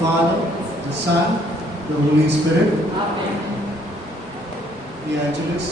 Father, the Son, the Holy Spirit. Amen. The Angelus.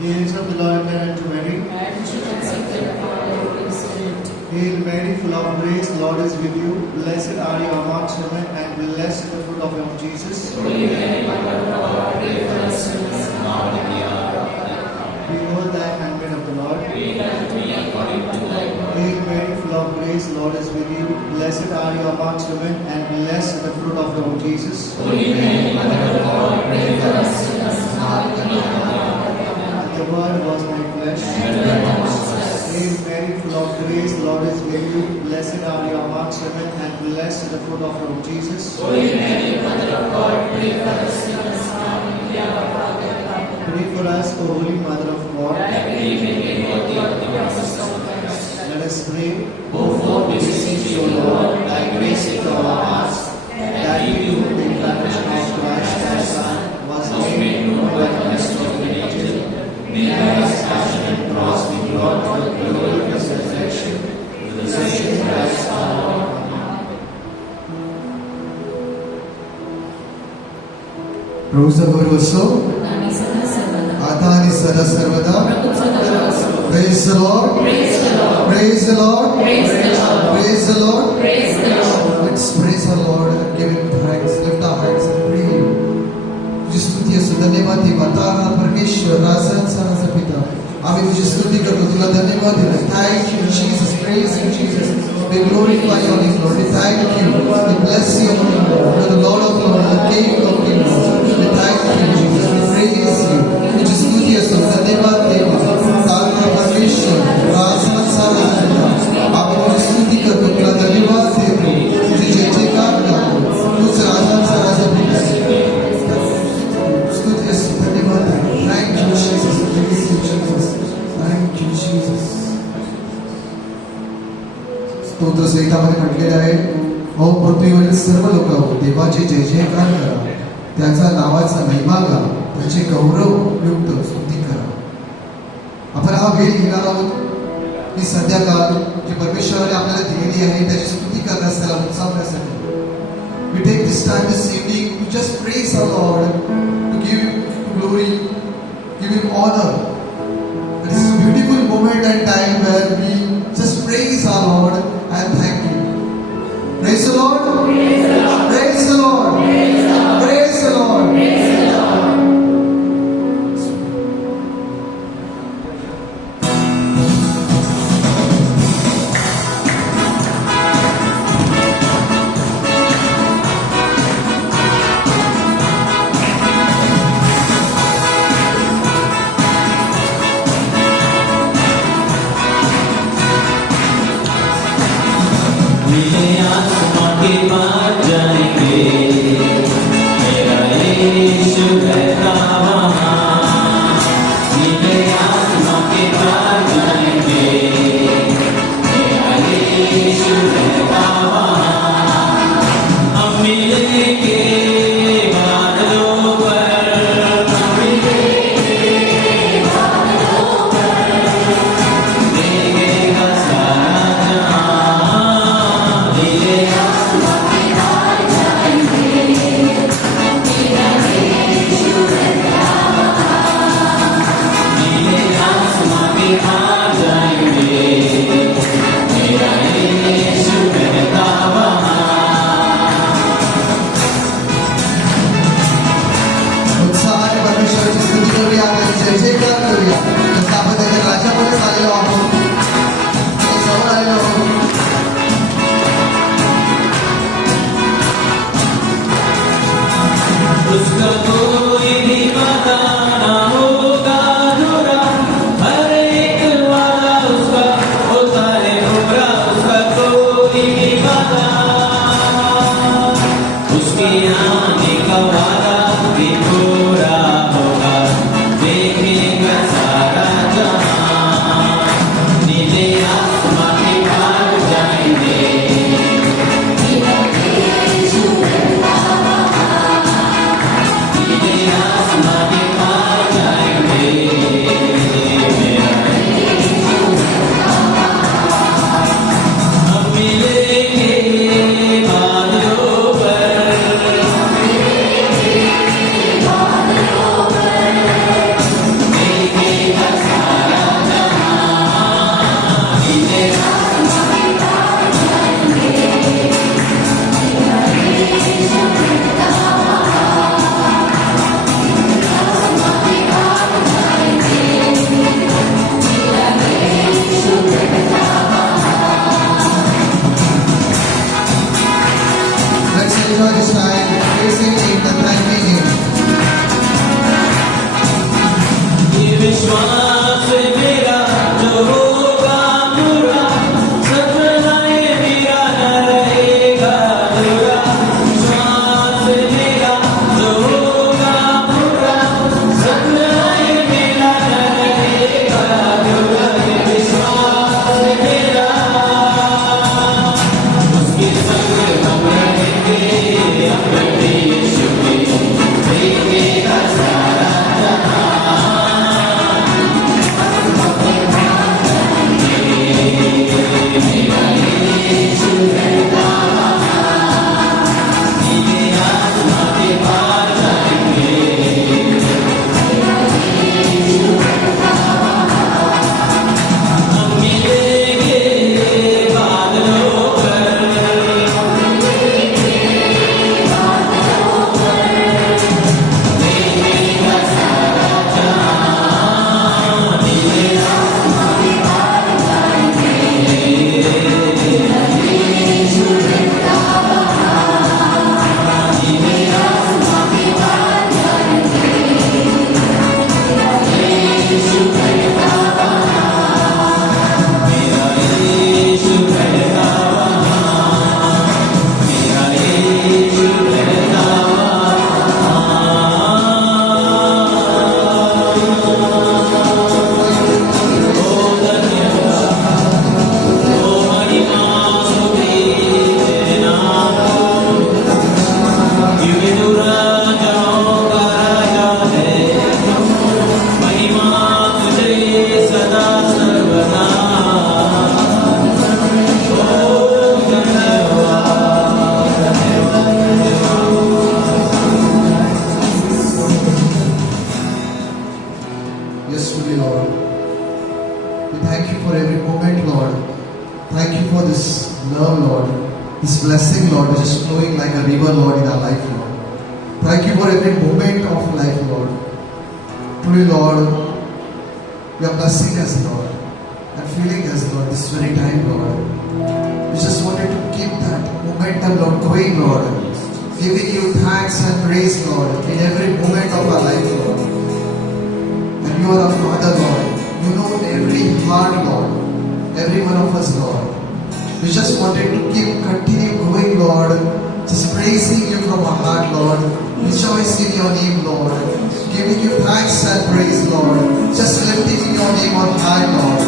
The angel of the Lord appeared to Mary. And she conceived in the power of the Holy Spirit. Hail Mary, full of grace, the Lord is with you. Blessed are you amongst women, and blessed is the fruit of your womb, Jesus. Holy Mary, Mother of God, pray for us sinners, now and at the hour of our death. Behold thy handmaid of the Lord. Be it unto me according to thy word. Hail Mary, full of grace, the Lord is with you. Blessed are you amongst women, and blessed is the fruit of your womb, Jesus. Holy Mary, Mother of God, pray for us sinners, now and at the hour of our death. The Word was made flesh. And dwelt amongst us. Hail Mary, full of grace, the Lord is with you. Blessed are you amongst women, and blessed is the fruit of your womb, Jesus. Holy Mary, Mother of God, pray for us sinners, now and at the hour of our death. Amen. Pray for us, O Holy Mother of God. That we may be worthy of the promise of Christ. Let us pray. Wherefore we beseech you, Lord, thy grace into our hearts, That you, the incarnation of Christ, thy Son, was was made made known by the mercy of an angel, may by his passion and cross be brought to the glory of his resurrection, to the same Christ our Lord. प्रभु सबवर वसो Nami sada sarvada. आता आणि सदा सर्वदा Prabhu sada vasu. Praise the Lord. Praise the Lord. Praise the Lord. Praise the Lord. Praise the Lord. Praise the Lord. Let's praise our Lord and give him thanks. Lift our hands and pray. तुझी स्तुती असो, धन्यवाद देवा, तारा परमेश्वर, राजन साराचा पिता. आम्ही तुझी स्तुती करतो, तुला धन्यवाद देतो. Thank you, Jesus. Praise you, Jesus. We glorify your name, Lord. We thank you. We bless your name, Lord. You are the Lord of Lords, the King of Kings. We thank you, Jesus. We praise you. तुझी स्तुती असो, धन्यवाद देवा, तारा परमेश्वर, राजन साराचा पिता. आम्ही तुझी स्तुती करतो, तुला धन्यवाद देतो. तुझी जय जयकार करतो. तूच राजन साराचा पिता. स्तुती असो, धन्यवाद. Thank you, Jesus. Praise you, Jesus. Thank you, Jesus. स्तोत्र संहितामध्ये म्हटलेलं आहे, हो पृथ्वीवरील सर्व लोक देवाचे जय जयकार करा, त्याचा नावाचा महिमा गा, त्याचे गौरव युक्त स्तुती करा. आपण हा वेळ घेणार आहोत ही संध्याकाळ जी परमेश्वराने आपल्याला दिलेली आहे त्याची स्तुती करण्यास, त्याला उंचावण्यासाठी. We take this time this evening to just praise our Lord, to give him glory, give him honor. It is a beautiful moment and time where we just praise our Lord and thank him. Praise the Lord. Praise the Lord. Praise the Lord. Praise the Lord. Praise the Lord. Praise the Lord. आसमां के पार जाएंगे, मेरा यीशु रहता वहाँ. नीले आसमां के पार जाएंगे, मेरा यीशु रहता वहाँ. हम मिलेंगे बादलों पर, हम मिलेंगे बादलों पर, देखेगा सारा जहां. नीले आसमां के पार जाएंगे, मेरा यीशु रहता वहाँ. नीले आसमां के पार जाएंगे, मेरा यीशु रहता वहाँ. उत्साहाने परमेश्वराची स्तुती करूया, त्याची जय जयकार करूया. जसं आपण त्याच्या राज्यामध्ये आलेलो आहोत, आणि जाऊन आलेलो आहोत. उसका कोई भी वादा ना होगा अधूरा, हर एक वादा उसका होता है पूरा. उसका कोई भी वादा, उसके आने का वादा भी पूरा होगा. देखेगा सारा enjoy this time, praising Him and thanking Him. ये विश्वास मेरा जो होगा पूरा, सपना ये मेरा न रहेगा अधूरा। विश्वास मेरा जो होगा पूरा, सपना ये मेरा न रहेगा अधूरा। ये विश्वास मेरा, उसके संग हम रहेंगे, अपने यीशु के देखेगा सारा Yes, truly, Lord. We thank you for every moment, Lord. Thank you for this love, Lord. This blessing, Lord, which is flowing like a river, Lord, in our life, Lord. Thank you for every moment of life, Lord. Truly, Lord, you are blessing us, Lord, and filling us, Lord, this very time, Lord. We just wanted to keep that momentum, Lord, going, Lord. Giving you thanks and praise, Lord, in every moment of our life, Lord. And you are our Father, Lord. You know every heart, Lord. Every one of us, Lord. We just wanted to continue going, Lord. Just praising you from our heart, Lord. Rejoicing in your name, Lord. Giving you thanks and praise, Lord. Just lifting your name on high, Lord.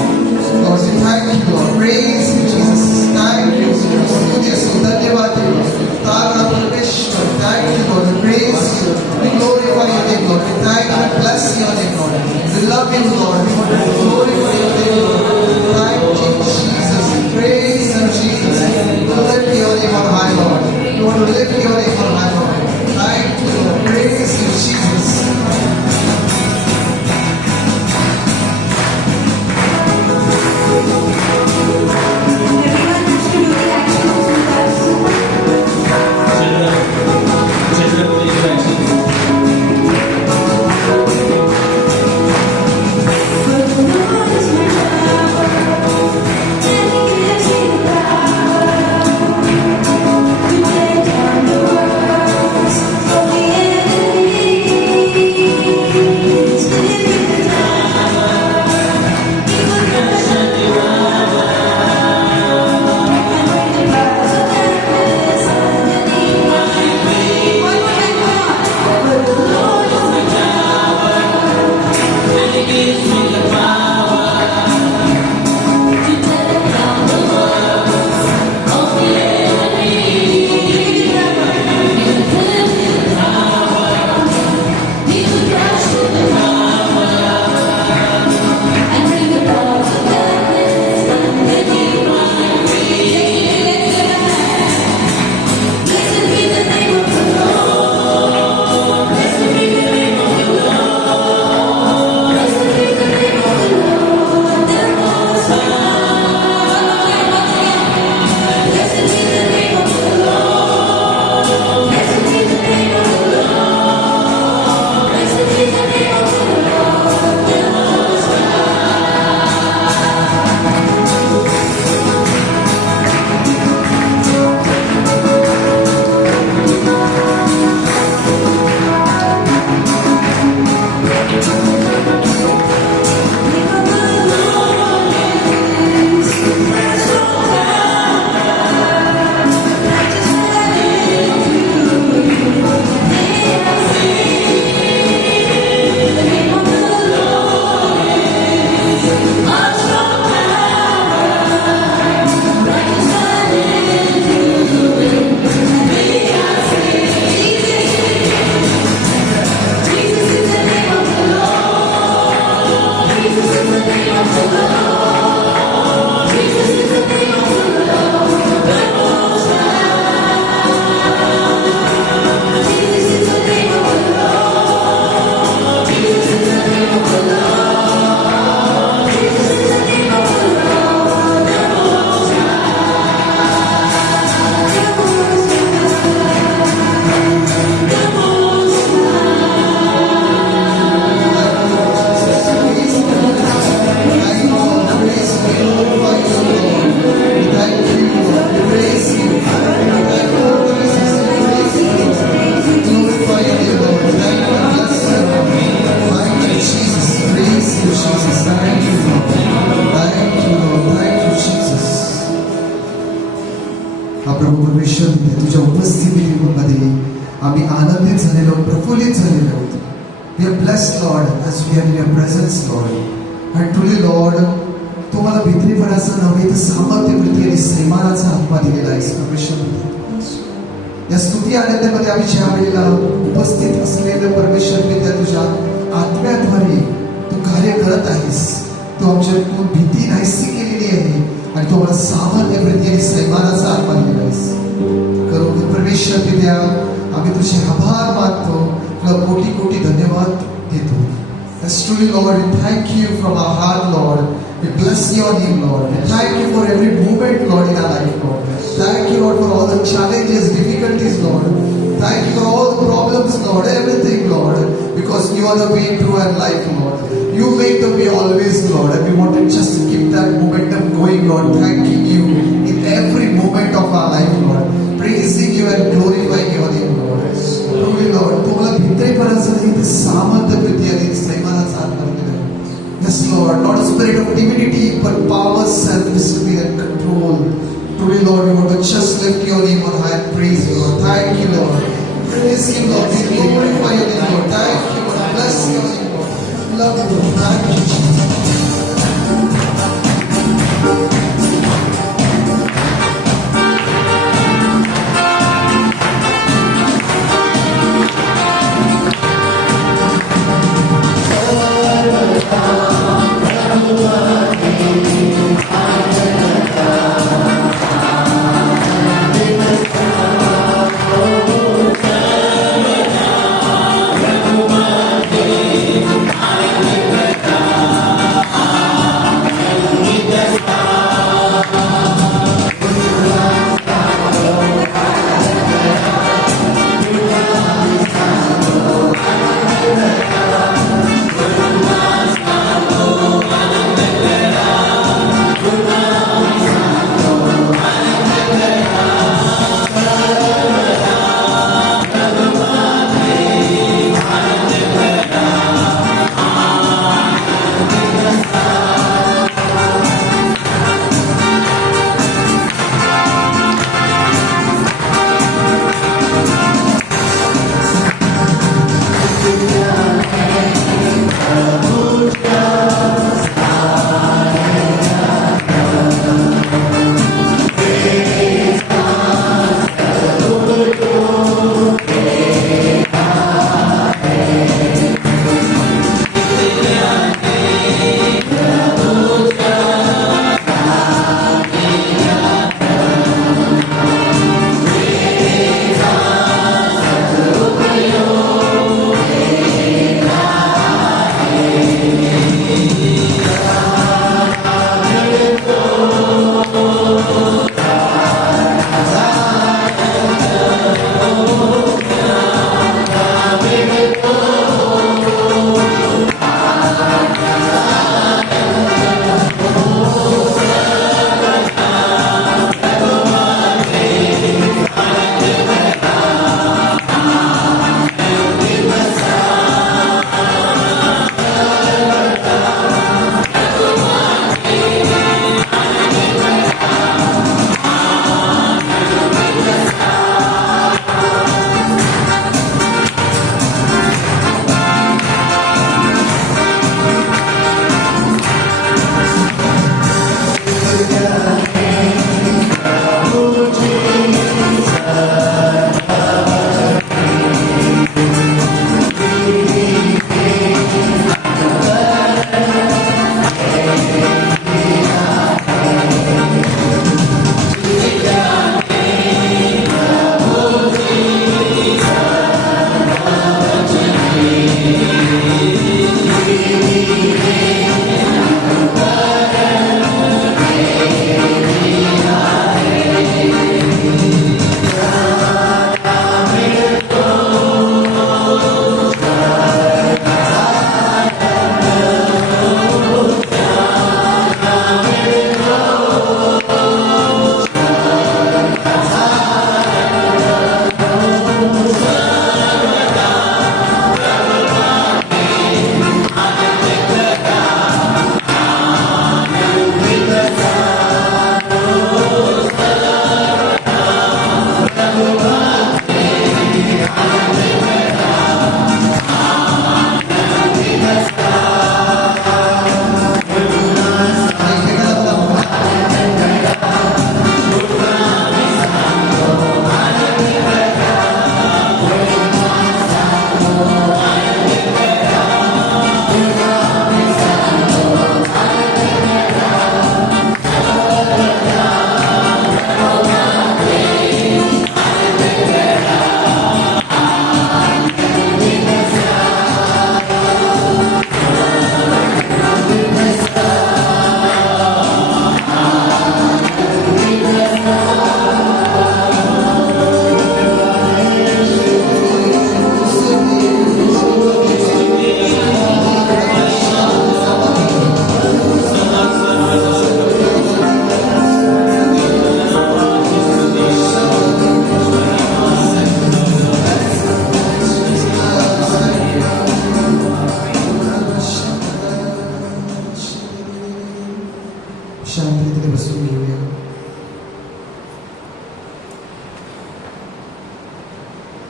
Lord, we thank you, Lord. Praise you, Jesus. Thank you, Jesus. धन्यवाद thank you, Lord. We praise you. We glorify your name, Lord. We thank you. Bless your name, Lord. We love you, Lord. We want to glorify your name, Lord. Thank you, Jesus. Praise you, Jesus. We lift your name on high, Lord. We want to lift your name on high, Lord. Thank you, Lord. Praise you, Jesus. Children, please rise. To take down the world. We are blessed, Lord, as we are in your presence, Lord. And truly, Lord, तुम्हाला भित्रीपणाचं नव्हे तर सामर्थ्य, वृत्ती आणि सैमानाचा आत्मा दिलेला आहेस परमेश्वर. या स्तुती आनंदामध्ये आम्ही ज्या वेळेला उपस्थित असलेलं परमेश्वर पित्या तुझ्या आत्म्याद्वारे तू कार्य करत आहेस. तू आमच्यातून भीती नाहीशी केलेली आहे आणि तू आम्हाला सामर्थ्य, वृत्ती आणि सैमानाचा आत्मा दिलेला आहेस. खरोखर परमेश्वर पित्या आम्ही तुझे आभार मानतो, तुला कोटी कोटी धन्यवाद देतो. Yes, truly, Lord, we thank you from our heart, Lord. We bless your name, Lord. We thank you for every moment, Lord, in our life, Lord. Thank you, Lord, for all the challenges, difficulties, Lord. Thank you for all the problems, Lord, everything, Lord, because you are the way, true, and life, Lord. You make the way always, Lord, and we want to just keep that momentum going, Lord, thanking you in every moment of our life, Lord, praising you and glorifying your name, Lord. Truly, Lord, तुम्हाला भित्रीपणाचं नाही तर सामर्थ्य, वृत्ती आणि सैमानाचा आत्मा दिलेला आहे. Yes, Lord, not a spirit of timidity, but power, self-discipline, and control. Today, Lord, we want to just lift your name on high and praise you, Lord. Thank you, Lord. Praise you, Lord. We glorify your name, Lord. Thank you, Lord. Bless your name, Lord. Love you, Lord. Thank you, Jesus.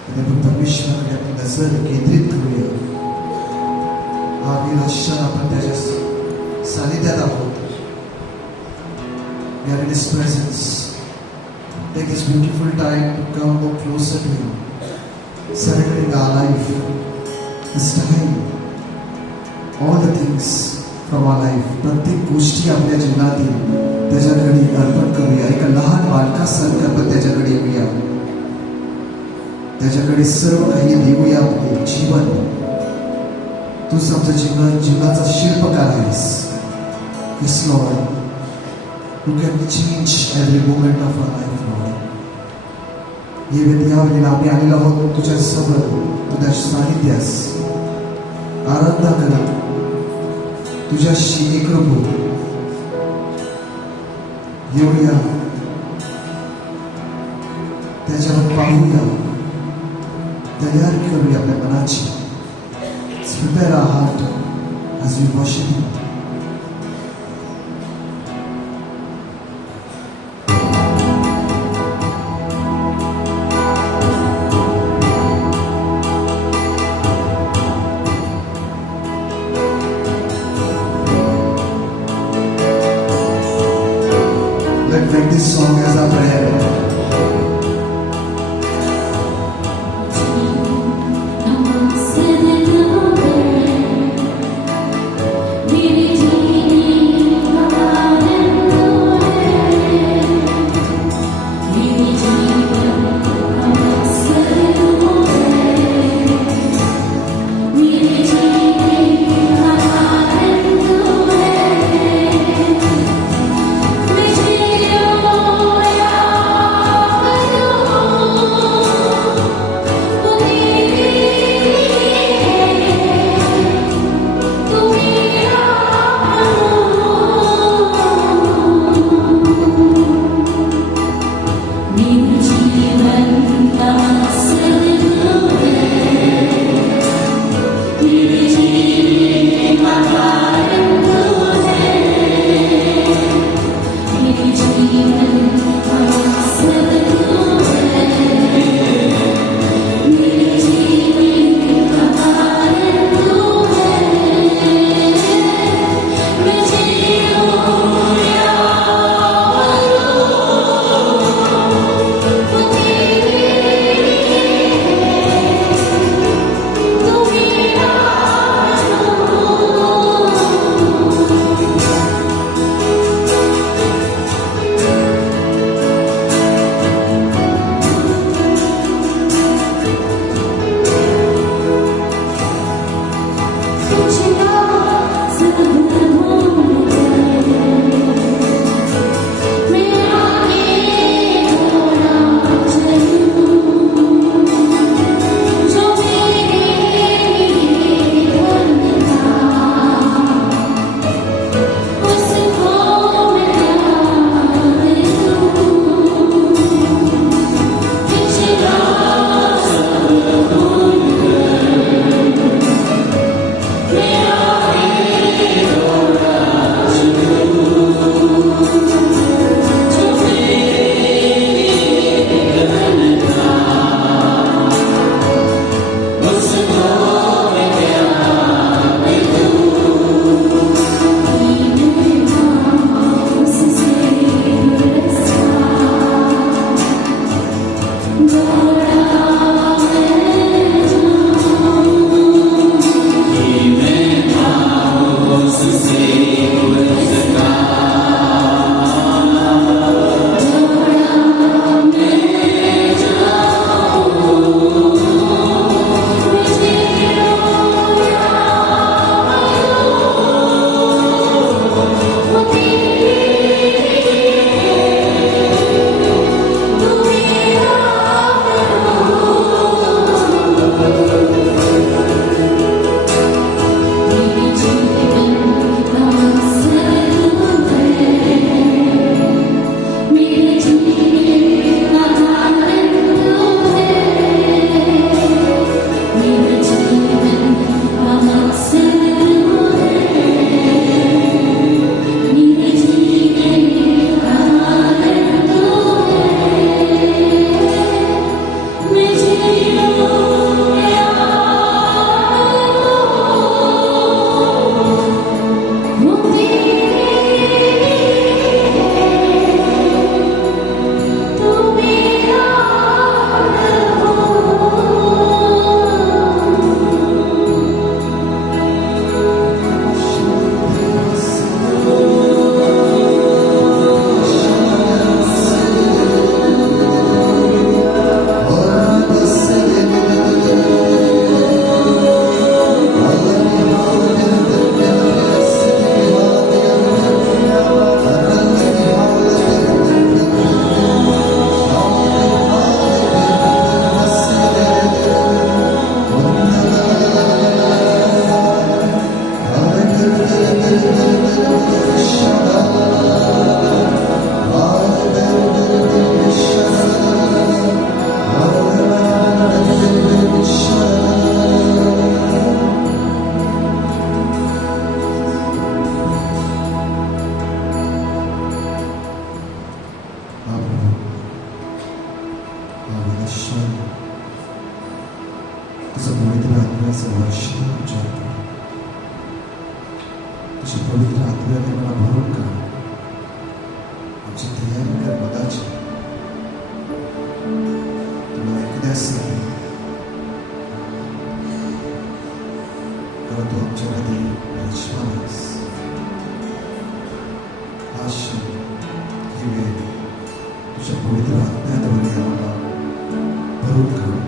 आणि आपण परमेश्वराकडे आपली नजर केंद्रित करूया. हा वेळ क्षण आपण त्याच्या सानिध्यात आहोत. We are in His presence. Take this beautiful time to come more closer to Him. Surrendering our life, this time, all the things from our life. प्रत्येक गोष्टी आपल्या जीवनातील त्याच्याकडे अर्पण करूया. एका लहान बालकासारखं आपण त्याच्याकडे येऊया. त्याच्याकडे सर्व काही देऊया. आपले जीवन, तूच आमचं जीवनाचा शिल्पकार आहेस. Yes, Lord. You can change every moment of our life, Lord. या वेळेला आम्ही आलेलो आहोत तुझ्या समोर, तुझ्या सानिध्यास आराधना करत, तुझ्याशी एकरूप होत येऊया. त्याच्यावर पाहूया, तयार करूया आपल्या मनाची. Prepare our heart as we worship Him. Let's make this song as our prayer. Oh तुझं पवित्र आत्म्याचं वर्षण विचारतो. तुझ्या पवित्र आत्म्याने मला भरून काढ. आमची तयारी कर मदाची. तुला ऐकण्यासाठी कारण तू आमच्यामध्ये यजमान आहेस. आज क्षण, ही वेळ तुझ्या पवित्र आत्म्याद्वारे आम्हाला भरून काढ.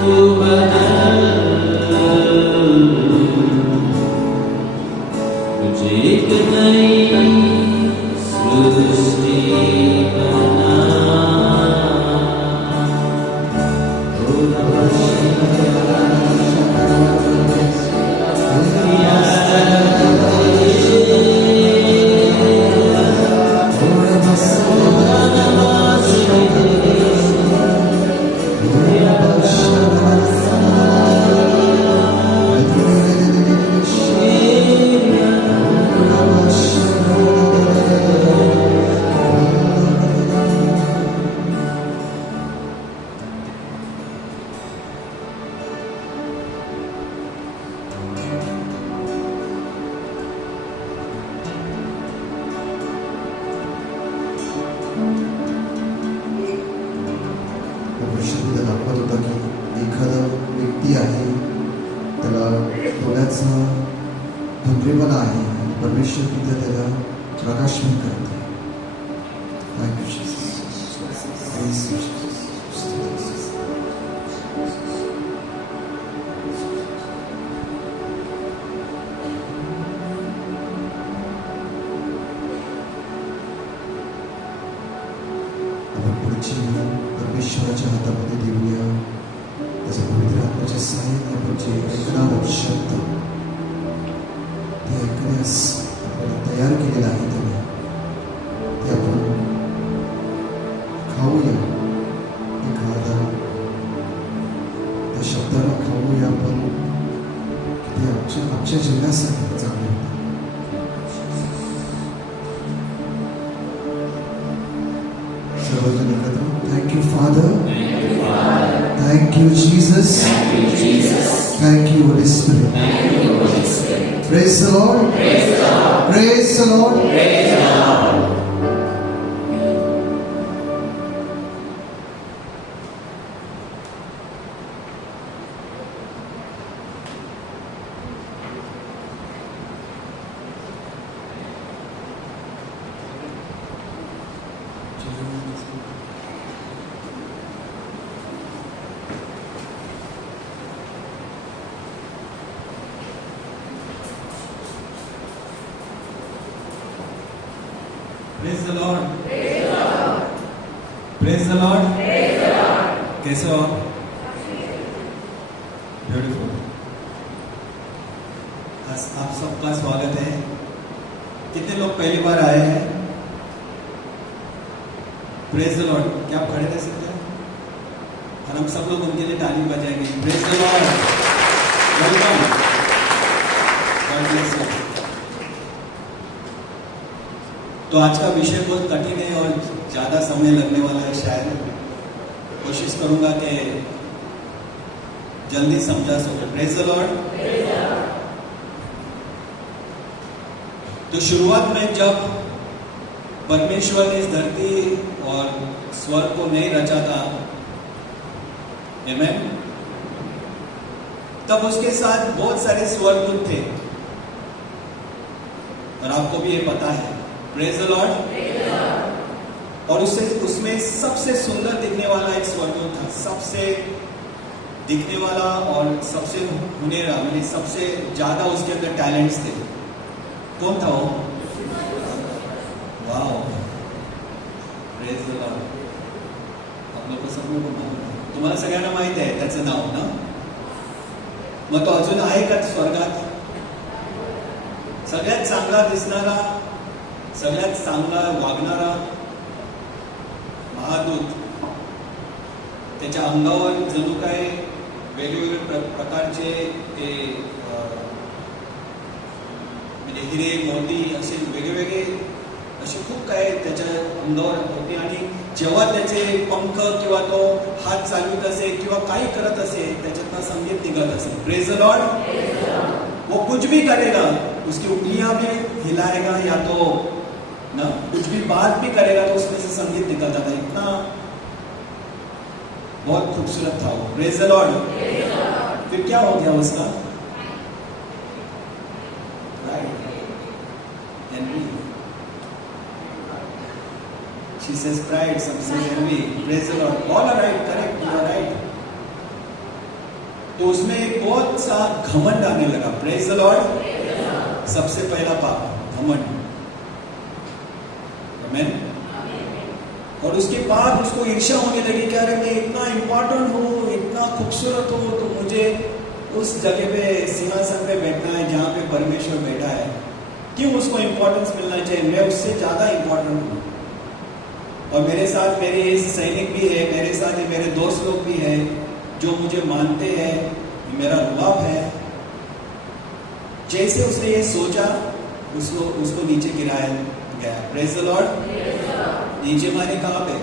तू बदल मुझे एक नई सृष्टि बना भविष्यात दाखवत होता की एखादा व्यक्ती आहे त्याला डोळ्याचा धुंद्रेपणा आहे आणि परमेश्वर पिता त्याला प्रकाशमान करते. Thank you, Jesus. Praise you, Jesus. आपण पुढची परमेश्वराच्या हातामध्ये देऊया. त्याच्या पवित्र आत्म्याच्या साहाय्याने आपण जे ऐकणार आहोत शब्द ते ऐकण्यास आपल्याला तयार केलेलं आहे त्याने ते आपण खाऊया. एखादा त्या शब्दाला खाऊया आपण ते आमच्या जीवनासाठी चांगलं होतं. सर्वजण एकत्र. Thank you, Father. Thank you, Jesus. Thank you, Holy Spirit. Praise the Lord. Praise the Lord. Praise the Lord. Praise the Lord. कैसे हो? ब्यूटीफुल. आप सबका स्वागत है. कितने लोग पहली बार आए हैं? Praise the Lord. क्या आप खड़े रह सकते हैं? और हम सब लोग उनके लिए ताली बजाएंगे. Praise the Lord. Welcome. God bless you. तो आज का विषय बहुत कठिन है और ज़्यादा समय लगने वाला है. शायद कोशिश करूंगा कि जल्दी समझा सके. Praise the Lord. तो शुरुआत में जब परमेश्वर ने इस धरती और स्वर्ग को नहीं रचा था, आमेन, तब उसके साथ बहुत सारे स्वर्गदूत थे और आपको भी ये पता है. Praise the Lord. और उसमें सबसे सुंदर दिखने वाला एक स्वर्गदूत था. सबसे दिखने वाला और सबसे हुनेरा, यानी सबसे ज्यादा उसके अंदर टैलेंट्स थे. कौन था वो? वाओ. Praise the Lord. आप लोग को सब लोग मालूम आहे. तुम्हाला सगळ्यांना माहित आहे त्याचं नाव ना? मग तो अजून आहे का स्वर्गात? सगळ्यात चांगला दिसणारा, सगळ्यात चांगला वागणारा महादूत, त्याच्या अंगावर जणू काय वेगवेगळे प्रकारचे ते म्हणजे हिरे मोती असे वेगवेगळे असे खूप काय त्याच्या अंगावर होते. आणि जेव्हा त्याचे पंख किंवा तो हात चालवत असे किंवा काही करत असे त्याच्यातनं संगीत निघत असे. Praise the Lord. वो कुछ भी करेगा, उसकी उंगलियां भी हिलाएगा या तो ना कुछ भी बात भी करेगा तो उसमें से संगीत निकलता था. इतना बहुत खूबसूरत था वो. Praise the Lord. फिर क्या हो गया उसका? Right. Envy. She says pride, some says envy. Praise the Lord. All are right. Correct. You are right. तो उसमें एक बहुत सा घमंड आने लगा। Praise the Lord. सबसे पहला पाप घमंड। आमीन। और उसके बाद उसको ईर्ष्या होने लगी कि अरे मैं इतना इंपॉर्टेंट हूँ, इतना खूबसूरत हूँ, तो मुझे उस जगह पे सिंहासन पे बैठना है जहाँ पे परमेश्वर बैठा है। क्यों उसको इंपॉर्टेंस मिलना चाहिए? मैं उससे ज्यादा इंपॉर्टेंट हूँ। और मेरे साथ मेरे सैनिक भी है, मेरे साथ ही मेरे दोस्त लोग भी हैं जो मुझे मानते हैं, मेरा रुबाब है। जैसे उसने ये सोचा, उसको नीचे गिराया गया। Praise the Lord. नीचे माने कहाँ पे?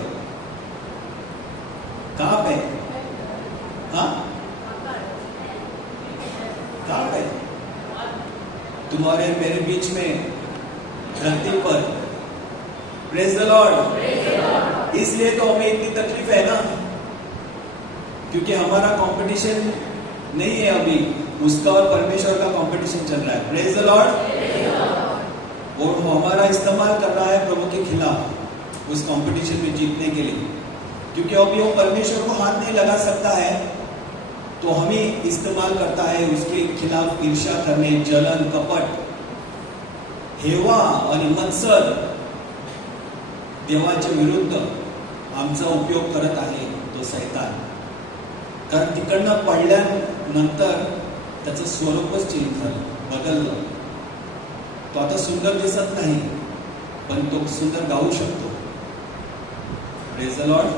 कहाँ पे? हाँ, कहाँ पे? तुम्हारे मेरे बीच में धरती पर। Praise the Lord. इसलिए तो हमें इतनी तकलीफ है ना, क्योंकि हमारा कंपटीशन नहीं है अभी, उसका और परमेश्वर का कंपटीशन चल रहा है। Praise the Lord. वो हमारा इस्तेमाल कर रहा है प्रभु के खिलाफ उस कंपटीशन में जीतने के लिए, क्योंकि अभी वो परमेश्वर को हाथ नहीं लगा सकता है, तो हमें इस्तेमाल करता है उसके खिलाफ ईर्ष्या करने, जलन, कपट, हेवा आणि मत्सर देवाच्या विरुद्ध आमचा उपयोग करत आहे तो सैतान। कारण तिकडनं पडल्यानंतर त्याचं स्वरूपच चेंज झालं, बदललं। तो आता सुंदर दिसत नाही, पण तो सुंदर गाऊ शकतो। Praise the Lord.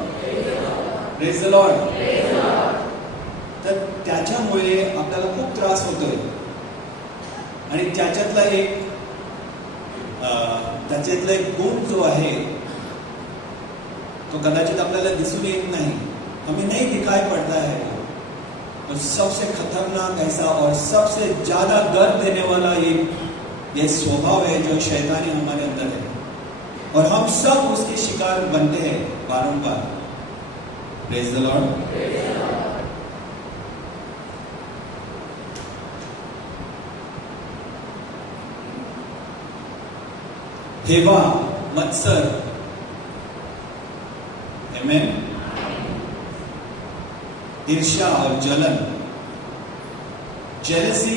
Praise the Lord. तर त्याच्यामुळे आपल्याला खूप त्रास होतोय। आणि त्याच्यातला एक गुण जो आहे तो कदाचित आपल्याला दिसून येत नहीं, हमें नहीं दिखाई पड़ता है वो। और सबसे खतरनाक ऐसा और सबसे ज्यादा दर्द देने वाला ये स्वभाव है जो शैतानी हमारे अंदर है, और हम सब उसके शिकार बनते हैं बारंबार। Praise the Lord. हेवा, मत्सर, आमीन, ईर्ष्या और जलन, जेलसी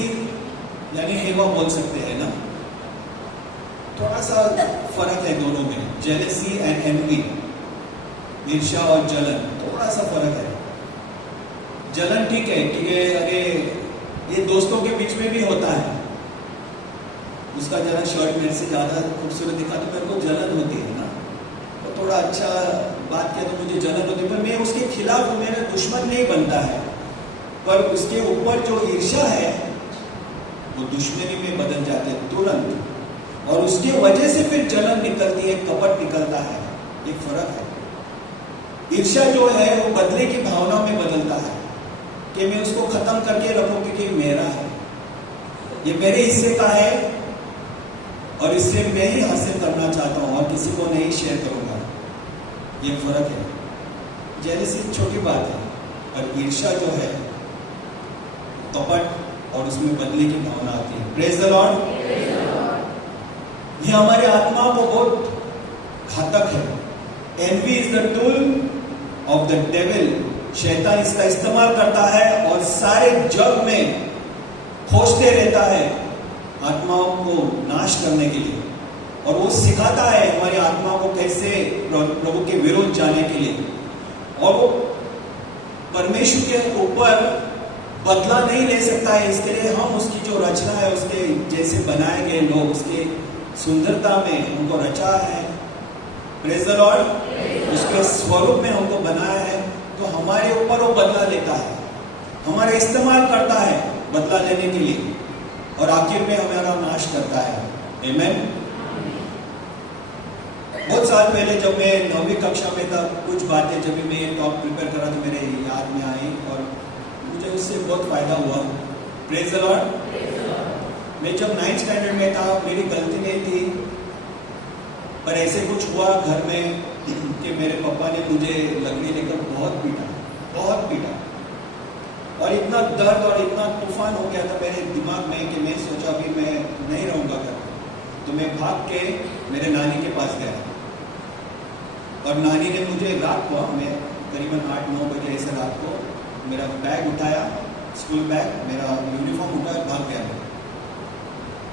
यानी हेवा बोल सकते हैं ना। थोड़ा सा फर्क है दोनों में, जेलसी एंड एनवी। ईर्ष्या और जलन थोड़ा सा फर्क है। जलन ठीक है कि अरे ये दोस्तों के बीच में भी होता है, उसका जरा शर्ट मेरे से ज्यादा खूबसूरत दिखा तो मेरे को जलन होती है ना, तो थोड़ा अच्छा बात किया तो मुझे जलन होती है, पर मैं उसके खिलाफ मेरा दुश्मन नहीं बनता है। पर उसके ऊपर जो ईर्ष्या है वो दुश्मनी में बदल जाते हैं तुरंत, और उसकी वजह से फिर जलन निकलती है, कपट निकलता है। ये फर्क है। ईर्ष्या जो है वो बदले की भावना में बदलता है कि मैं उसको खत्म करके रखूं क्योंकि मेरा है, ये मेरे हिस्से का है और इससे मैं ही हासिल करना चाहता हूं और किसी को नहीं शेयर करूंगा। ये फर्क है। जेलसी छोटी बात है, और ईर्ष्या जो है कपट और उसमें बदले की भावना आती है। Praise the Lord. ये हमारे आत्मा को बहुत घातक है। Envy is the tool of the devil. शैतान इसका इस्तेमाल करता है और सारे जग में खोजते रहता है आत्माओं को नाश करने के लिए, और वो सिखाता है हमारी आत्मा को कैसे प्रभु के विरुद्ध जाने के लिए। और वो परमेश्वर के ऊपर बदला नहीं ले सकता है, इसके लिए हम उसकी जो रचना है, उसके जैसे बनाए गए लोग, उसके सुंदरता में हमको रचा है। Praise the Lord. उसके स्वरूप में हमको बनाया है, तो हमारे ऊपर वो बदला लेता है, हमारा इस्तेमाल करता है बदला लेने के लिए, और आखिर में हमारा नाश करता है। आमीन। बहुत साल पहले जब मैं 9वीं कक्षा में था, कुछ बातें जब मैं ये टॉक प्रिपेयर करा तो मेरे याद में आई और मुझे उससे बहुत फायदा हुआ। Praise the Lord. मैं जब 9th स्टैंडर्ड में था, मेरी गलती नहीं थी, पर ऐसे कुछ हुआ घर में कि मेरे पापा ने मुझे लकड़ी लेकर बहुत पीटा, और इतना दर्द और इतना तूफान हो गया था मेरे दिमाग में कि मैं सोचा अभी मैं नहीं रहूंगा घर में। तो मैं भाग के मेरे नानी के पास गया, और नानी ने मुझे रात को, मैं करीबन 8-9 बजे ऐसे रात को मेरा बैग उठाया, स्कूल बैग, मेरा यूनिफॉर्म उठा भाग गया मैं।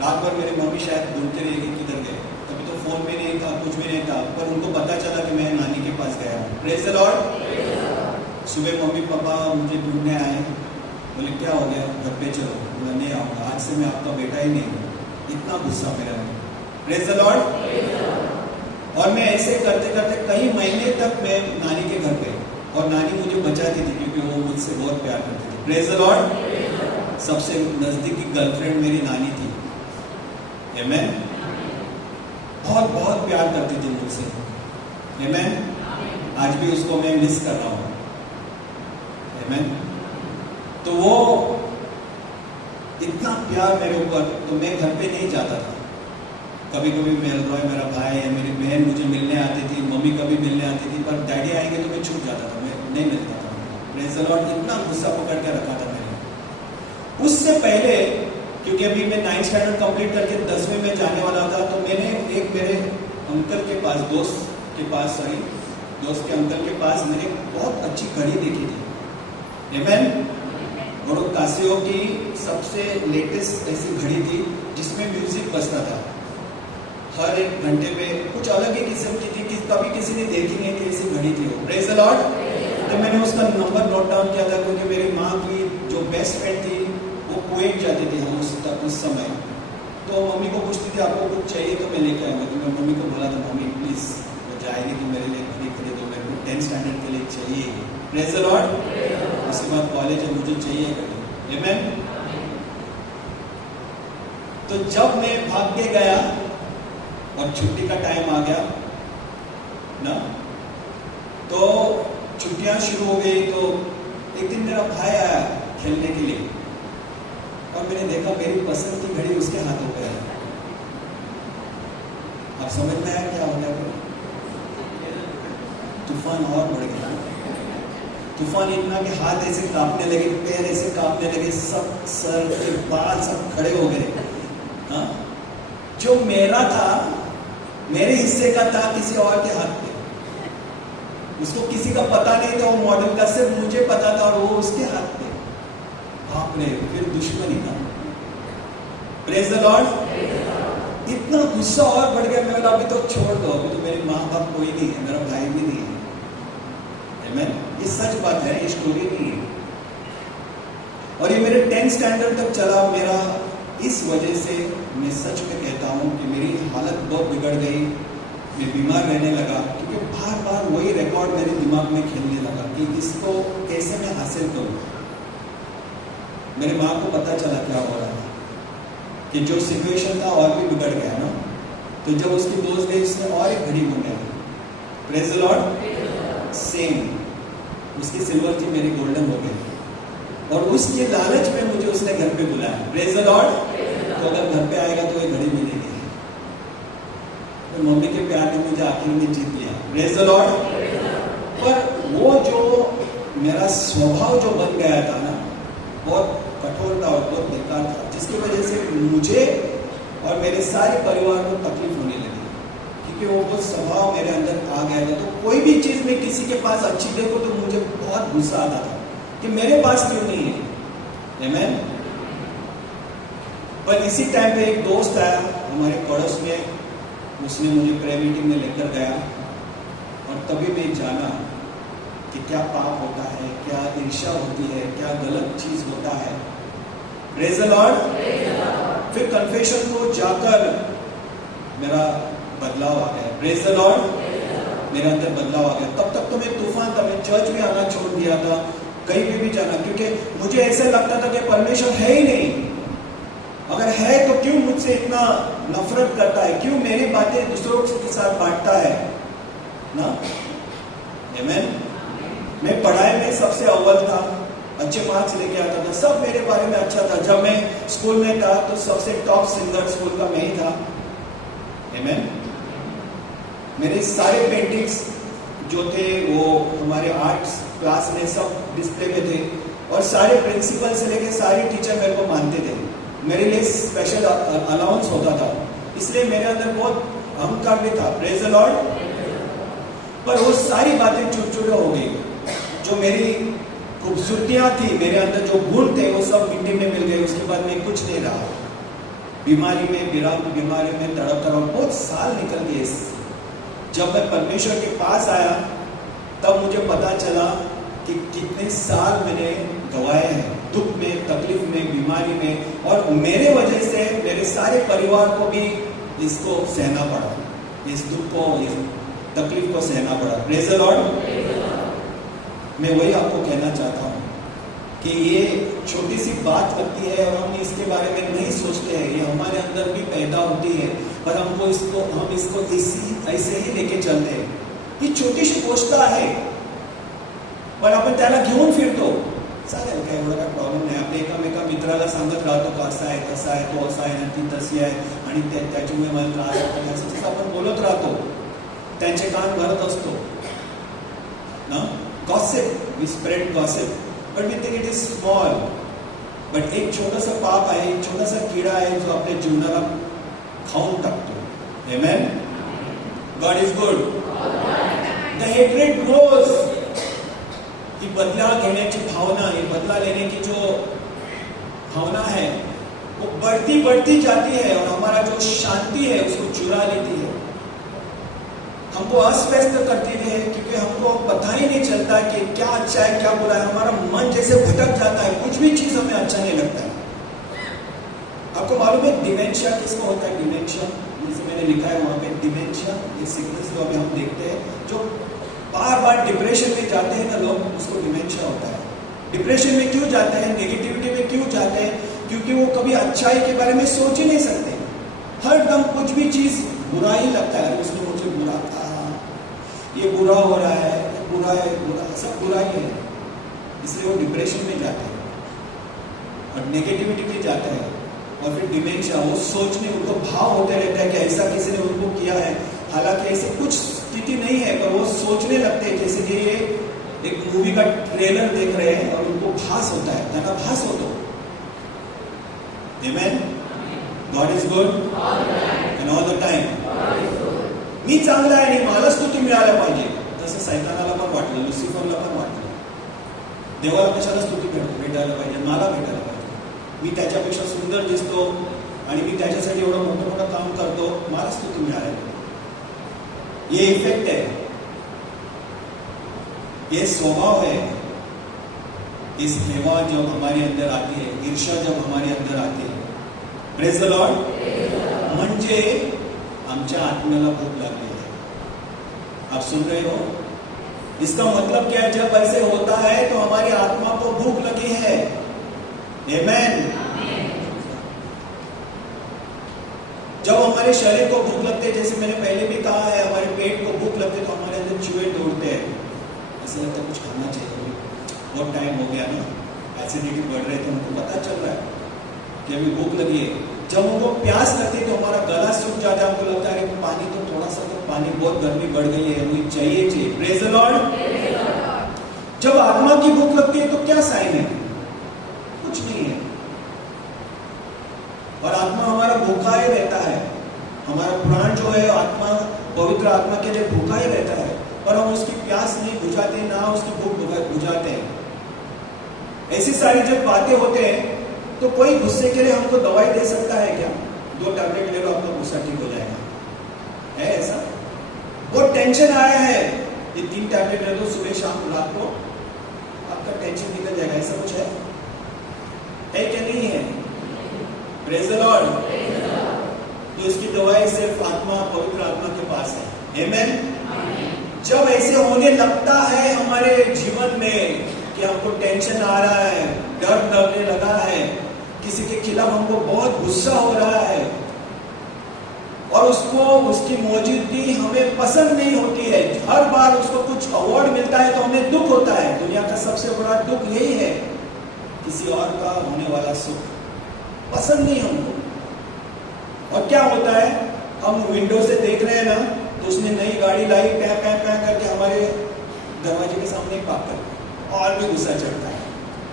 रात भर मेरी मम्मी शायद ढूंढते रहेगी किधर गए। तभी तो फोन भी नहीं था, कुछ भी नहीं था, पर उनको पता चला कि मैं नानी के पास गया हूँ। Praise the Lord. सुबह मम्मी पापा मुझे ढूंढने आए, बोले क्या हो गया, घर पे चलो। बोला नहीं आऊँगा, आज से मैं आपका बेटा ही नहीं हूँ। इतना गुस्सा मेरा में। Praise the Lord. और मैं ऐसे करते करते कई महीने तक मैं नानी के घर पे, और नानी मुझे बचाती थी क्योंकि वो मुझसे बहुत प्यार करती थी। Praise the Lord. सबसे नजदीकी गर्लफ्रेंड मेरी नानी थी। आमेन। बहुत बहुत प्यार करती थी मुझसे। आमेन। आज भी उसको मैं मिस कर रहा हूँ। आमेन। तो वो इतना प्यार मेरे ऊपर, तो मैं घर पे नहीं जाता था। कभी कभी मेरा भाई या मेरी बहन मुझे मिलने आती थी, मम्मी कभी मिलने आती थी, पर डैडी आएंगे तो मैं छूट जाता था, मैं नहीं मिलता था। Praise the Lord. इतना गुस्सा पकड़ के रखा था मैंने। उससे पहले, क्योंकि अभी मैं 9th स्टैंडर्ड कंप्लीट करके 10वीं में जाने वाला था, तो मैंने एक मेरे अंकल के पास, दोस्त के अंकल के पास मैंने बहुत अच्छी घड़ी देखी थी। आमेन। और वो कासियो की सबसे लेटेस्ट ऐसी घड़ी थी जिसमें म्यूजिक बजता था हर एक घंटे पे, कुछ अलग ही किस्म की थी कि कभी किसी ने देखी नहीं थी, ऐसी घड़ी थी वो। Praise the Lord. तो मैंने उसका नंबर नोट डाउन किया था, क्योंकि मेरी माँ की जो बेस्ट फ्रेंड थी वो कुवैत जाती थी हम उस समय। तो मम्मी को पूछती थी आपको कुछ चाहिए तो मैं लेकर आऊँगा। तो मैं मम्मी को बोला था मम्मी प्लीज़ वो जाएगी तो मेरे लिए घड़ी खरीदो, मेरे को 10th स्टैंडर्ड के लिए चाहिए। Praise the Lord. उसके बाद कॉलेज है, मुझे चाहिए घड़ी। आमेन। तो जब मैं भाग के गया और छुट्टी का टाइम आ गया ना, तो छुट्टियां शुरू हो गई, तो एक दिन मेरा भाई आया खेलने के लिए, और मैंने देखा मेरी पसंद की घड़ी उसके हाथों पे है। अब समझ में आया क्या हो गया? तूफान और बढ़ गया। तूफान इतना कि हाथ ऐसे कांपने लगे, पैर ऐसे कांपने लगे, सब सर के बाल सब खड़े हो गए। हाँ, जो मेरा था, मेरे हिस्से का था, किसी और के हाथ पे। उसको किसी का पता नहीं था वो मॉडल का, सिर्फ मुझे पता था, और वो उसके हाथ पे। बाप रे, फिर दुश्मनी था। Praise the Lord. इतना गुस्सा और बढ़ गया। मैं बोला अभी तो छोड़ दो, अभी तो मेरे माँ बाप कोई नहीं है, मेरा भाई भी नहीं है। आमेन। ये सच बात है, ये स्टोरी नहीं है। और ये मेरे 10th स्टैंडर्ड तक चला मेरा। इस वजह से मैं सच में कहता हूँ कि मेरी हालत बहुत बिगड़ गई, मैं बीमार रहने लगा, क्योंकि बार बार वही रिकॉर्ड मेरे दिमाग में खेलने लगा कि इसको कैसे मैं हासिल करूँ। मेरी माँ को पता चला क्या हो रहा था, कि जो सिचुएशन था और भी बिगड़ गया ना। तो जब उसकी दोस्त गई, उसने और एक घड़ी मंगाई। Praise the Lord. सेम, उसकी सिल्वर थी, मेरी गोल्डन हो गई। और उसके लालच में मुझे उसने घर पे बुलाया। Praise the Lord. तो अगर घर पे आएगा तो ये घड़ी मिलेगी। तो मम्मी के प्यार ने मुझे आखिर में जीत लिया। Praise the Lord. पर वो जो मेरा स्वभाव जो बन गया था ना, बहुत कठोर था और बहुत बेकार था, जिसकी वजह से मुझे और मेरे सारे परिवार को तकलीफ होने लगी, क्योंकि वो बहुत स्वभाव मेरे अंदर आ गया था। तो कोई भी चीज में किसी के पास अच्छी देखो तो मुझे बहुत गुस्सा आता था कि मेरे पास क्यों नहीं है। आमेन। पर इसी टाइम पे एक दोस्त आया हमारे पड़ोस में, उसने मुझे प्रेयर मीटिंग में लेकर गया, और तभी मैं जाना कि क्या पाप होता है, क्या ईर्ष्या होती है, क्या गलत चीज होता है। Praise the Lord. फिर कन्फेशन को जाकर मेरा बदलाव आ गया। Praise the Lord. मेरे अंदर बदलाव आ गया। तब तक तो मैं तूफान था, मैं चर्च में आना छोड़ दिया था, कहीं पे भी जाना, क्योंकि मुझे ऐसा लगता था कि परमेश्वर है ही नहीं। अगर है तो क्यों मुझसे इतना नफरत करता है, क्यों मेरी बातें दूसरों के साथ बांटता है ना। आमेन। मैं पढ़ाई में सबसे अव्वल था, अच्छे मार्क्स लेके आता था, सब मेरे बारे में अच्छा था। जब मैं स्कूल में था तो सबसे टॉप सिंगर स्कूल का मैं ही था। आमेन। मेरे सारे पेंटिंग्स जो थे वो हमारे आर्ट्स क्लास में सब डिस्प्ले में थे, और सारे प्रिंसिपल से लेके सारे टीचर मेरे को मानते थे। मेरे लिए स्पेशल अलाउंस होता था, इसलिए मेरे अंदर बहुत अहंकार भी था। Praise the Lord. पर वो सारी बातें चुटचुटे हो गई, जो मेरी खूबसूरतियां थी, मेरे अंदर जो गुण थे वो सब मिट्टी में मिल गए। उसके बाद मैं कुछ नहीं रहा, बीमारी में तड़प रहा। बहुत साल निकल गए। जब मैं परमेश्वर के पास आया तब मुझे पता चला कि कितने साल मैंने गवाए हैं, दुख में, तकलीफ में, बीमारी में, और मेरे वजह से मेरे सारे परिवार को भी इसको सहना पड़ा, इस दुख को, इस तकलीफ को सहना पड़ा। Praise the Lord. मैं वही आपको कहना चाहता हूँ कि ये छोटी सी बात लगती है और हम इसके बारे में नहीं सोचते हैं। ये हमारे अंदर भी पैदा होती है, पर हम इसको ऐसे ही लेके चलते हैं। ही छोटीशी गोष्ट आहे, पण आपण त्याला घेऊन फिरतो। चालेल, काय एवढा काय प्रॉब्लेम नाही। आपल्या एकामेका मित्राला सांगत राहतो का असा आहे, तसा आहे, तो असा आहे आणि ती तशी आहे आणि त्याच्यामुळे मला त्रास होतो, असं आपण बोलत राहतो, त्यांचे कान भरत असतो ना। Gossip, we spread gossip, but we think it is small. But एक छोटासा पाप आहे, एक छोटासा किडा आहे जो आपल्या जीवनाला खाऊन टाकतो। Amen. God is good. The hatred grows, ही बदला घेण्याची भावना, ये बदला लेने की जो भावना है वो बढ़ती जाती है और हमारा जो शांति है उसको चुरा लेती है, हमको अस्वस्थ करती है, क्योंकि हमको पता ही नहीं चलता कि क्या अच्छा है क्या बुरा है। हमारा मन जैसे भटक जाता है, कुछ भी चीज हमें अच्छा नहीं लगता है। आपको मालूम है डिमेंशिया किसको होता है? डिमेंशिया, जैसे मैंने लिखा है वहां पे, डिमेंशिया ये सिकनेस जो अभी हम देखते हैं, जो बार बार डिप्रेशन में जाते हैं ना लोग, उसको डिमेंशिया होता है। डिप्रेशन में क्यों जाते हैं, नेगेटिविटी में क्यों जाते हैं? क्योंकि वो कभी अच्छाई के बारे में सोच ही नहीं सकते, हर दम कुछ भी चीज बुरा ही लगता है। उसने मुझे बुरा कहा, ये बुरा हो रहा है, बुरा है, बुरा, सब बुरा ही है। इसलिए वो डिप्रेशन में जाते हैं और नेगेटिविटी में जाते हैं, और फिर डिमेंशिया, वो सोचने, उनको भाव होते रहता है कि ऐसा किसी ने उनको किया है, हालांकि ऐसे कुछ स्थिति नहीं है, पर वो सोचने लगते हैं जैसे कि ये एक मूवी का ट्रेलर देख रहे हैं और उनको भास होता है, त्यांना भास होतो। Amen. God is good and all the time. मी चांगला आहे आणि मला स्तुती मिळायला पाहिजे, तसं सैतानाला पण वाटलं, लुसिफरला पण वाटलं, देवाला कशाला स्तुती भेटायला पाहिजे, मला भेटायला पाहिजे, मी त्याच्यापेक्षा सुंदर दिसतो आणि मी त्याच्यासाठी एवढं मोठं काम करतो, मला स्तुती मिळायला पाहिजे। ये इफेक्ट है, ये स्वभाव है। इस हेवा जब हमारे अंदर आती है, ईर्ष्या जब हमारे अंदर आती है, प्रेज द लॉर्ड, म्हणजे आमच्या आत्म्याला भूक लागली है। आप सुन रहे हो? इसका मतलब क्या है? जब ऐसे होता है तो हमारी आत्मा को भूख लगी है। आमेन। जब हमारे शरीर को भूख लगती है, जैसे मैंने पहले भी कहा है, हमारे पेट को भूख लगती है तो हमारे अंदर चूहे दौड़ते हैं, ऐसा लगता है कुछ खाना चाहिए, बहुत टाइम हो गया ना, एसिडिटी बढ़ रही है, तो हमको पता चल रहा है कि अभी भूख लगी है। जब हमको प्यास लगती है तो हमारा गला सूख जाता है, हमको लगता है कि पानी तो थोड़ा सा, तो पानी, बहुत गर्मी बढ़ गई है, मुझे चाहिए। Praise the Lord. जब आत्मा की भूख लगती है तो क्या साइन है? कुछ नहीं है, और आत्मा हमारा भूखा ही रहता है। हमारा प्राण जो है, आत्मा, पवित्र आत्मा के लिए भूखा ही रहता है, पर हम उसकी प्यास नहीं बुझाते, ना उसकी भूख बुझाते हैं। ऐसी सारी जब बातें होते हैं तो कोई गुस्से के लिए हमको दवाई दे सकता है क्या? 2 टैबलेट ले लो, आपका गुस्सा ठीक हो जाएगा, है ऐसा? बहुत टेंशन आया है, ये 3 टैबलेट ले लो, सुबह शाम रात को, आपका टेंशन निकल जाएगा, ऐसा कुछ है क्या? नहीं है। Praise the Lord. तो इसकी दवाई सिर्फ आत्मा, पवित्र आत्मा के पास है। आमेन। जब ऐसे होने लगता है हमारे जीवन में कि हमको टेंशन आ रहा है, डर लगने लगा है, किसी के खिलाफ हमको बहुत गुस्सा हो रहा है और उसको, उसकी मौजूदगी हमें पसंद नहीं होती है, हर बार उसको कुछ अवार्ड मिलता है तो हमें दुख होता है। दुनिया का सबसे बड़ा दुख यही है, किसी और का होने वाला सुख पसंद नहीं हमको। और क्या होता है, हम विंडो से देख रहे हैं ना, तो उसने नई गाड़ी लाई, पैं पैं पैं करके हमारे दरवाजे के सामने पार्क कर, और भी गुस्सा चढ़ता है।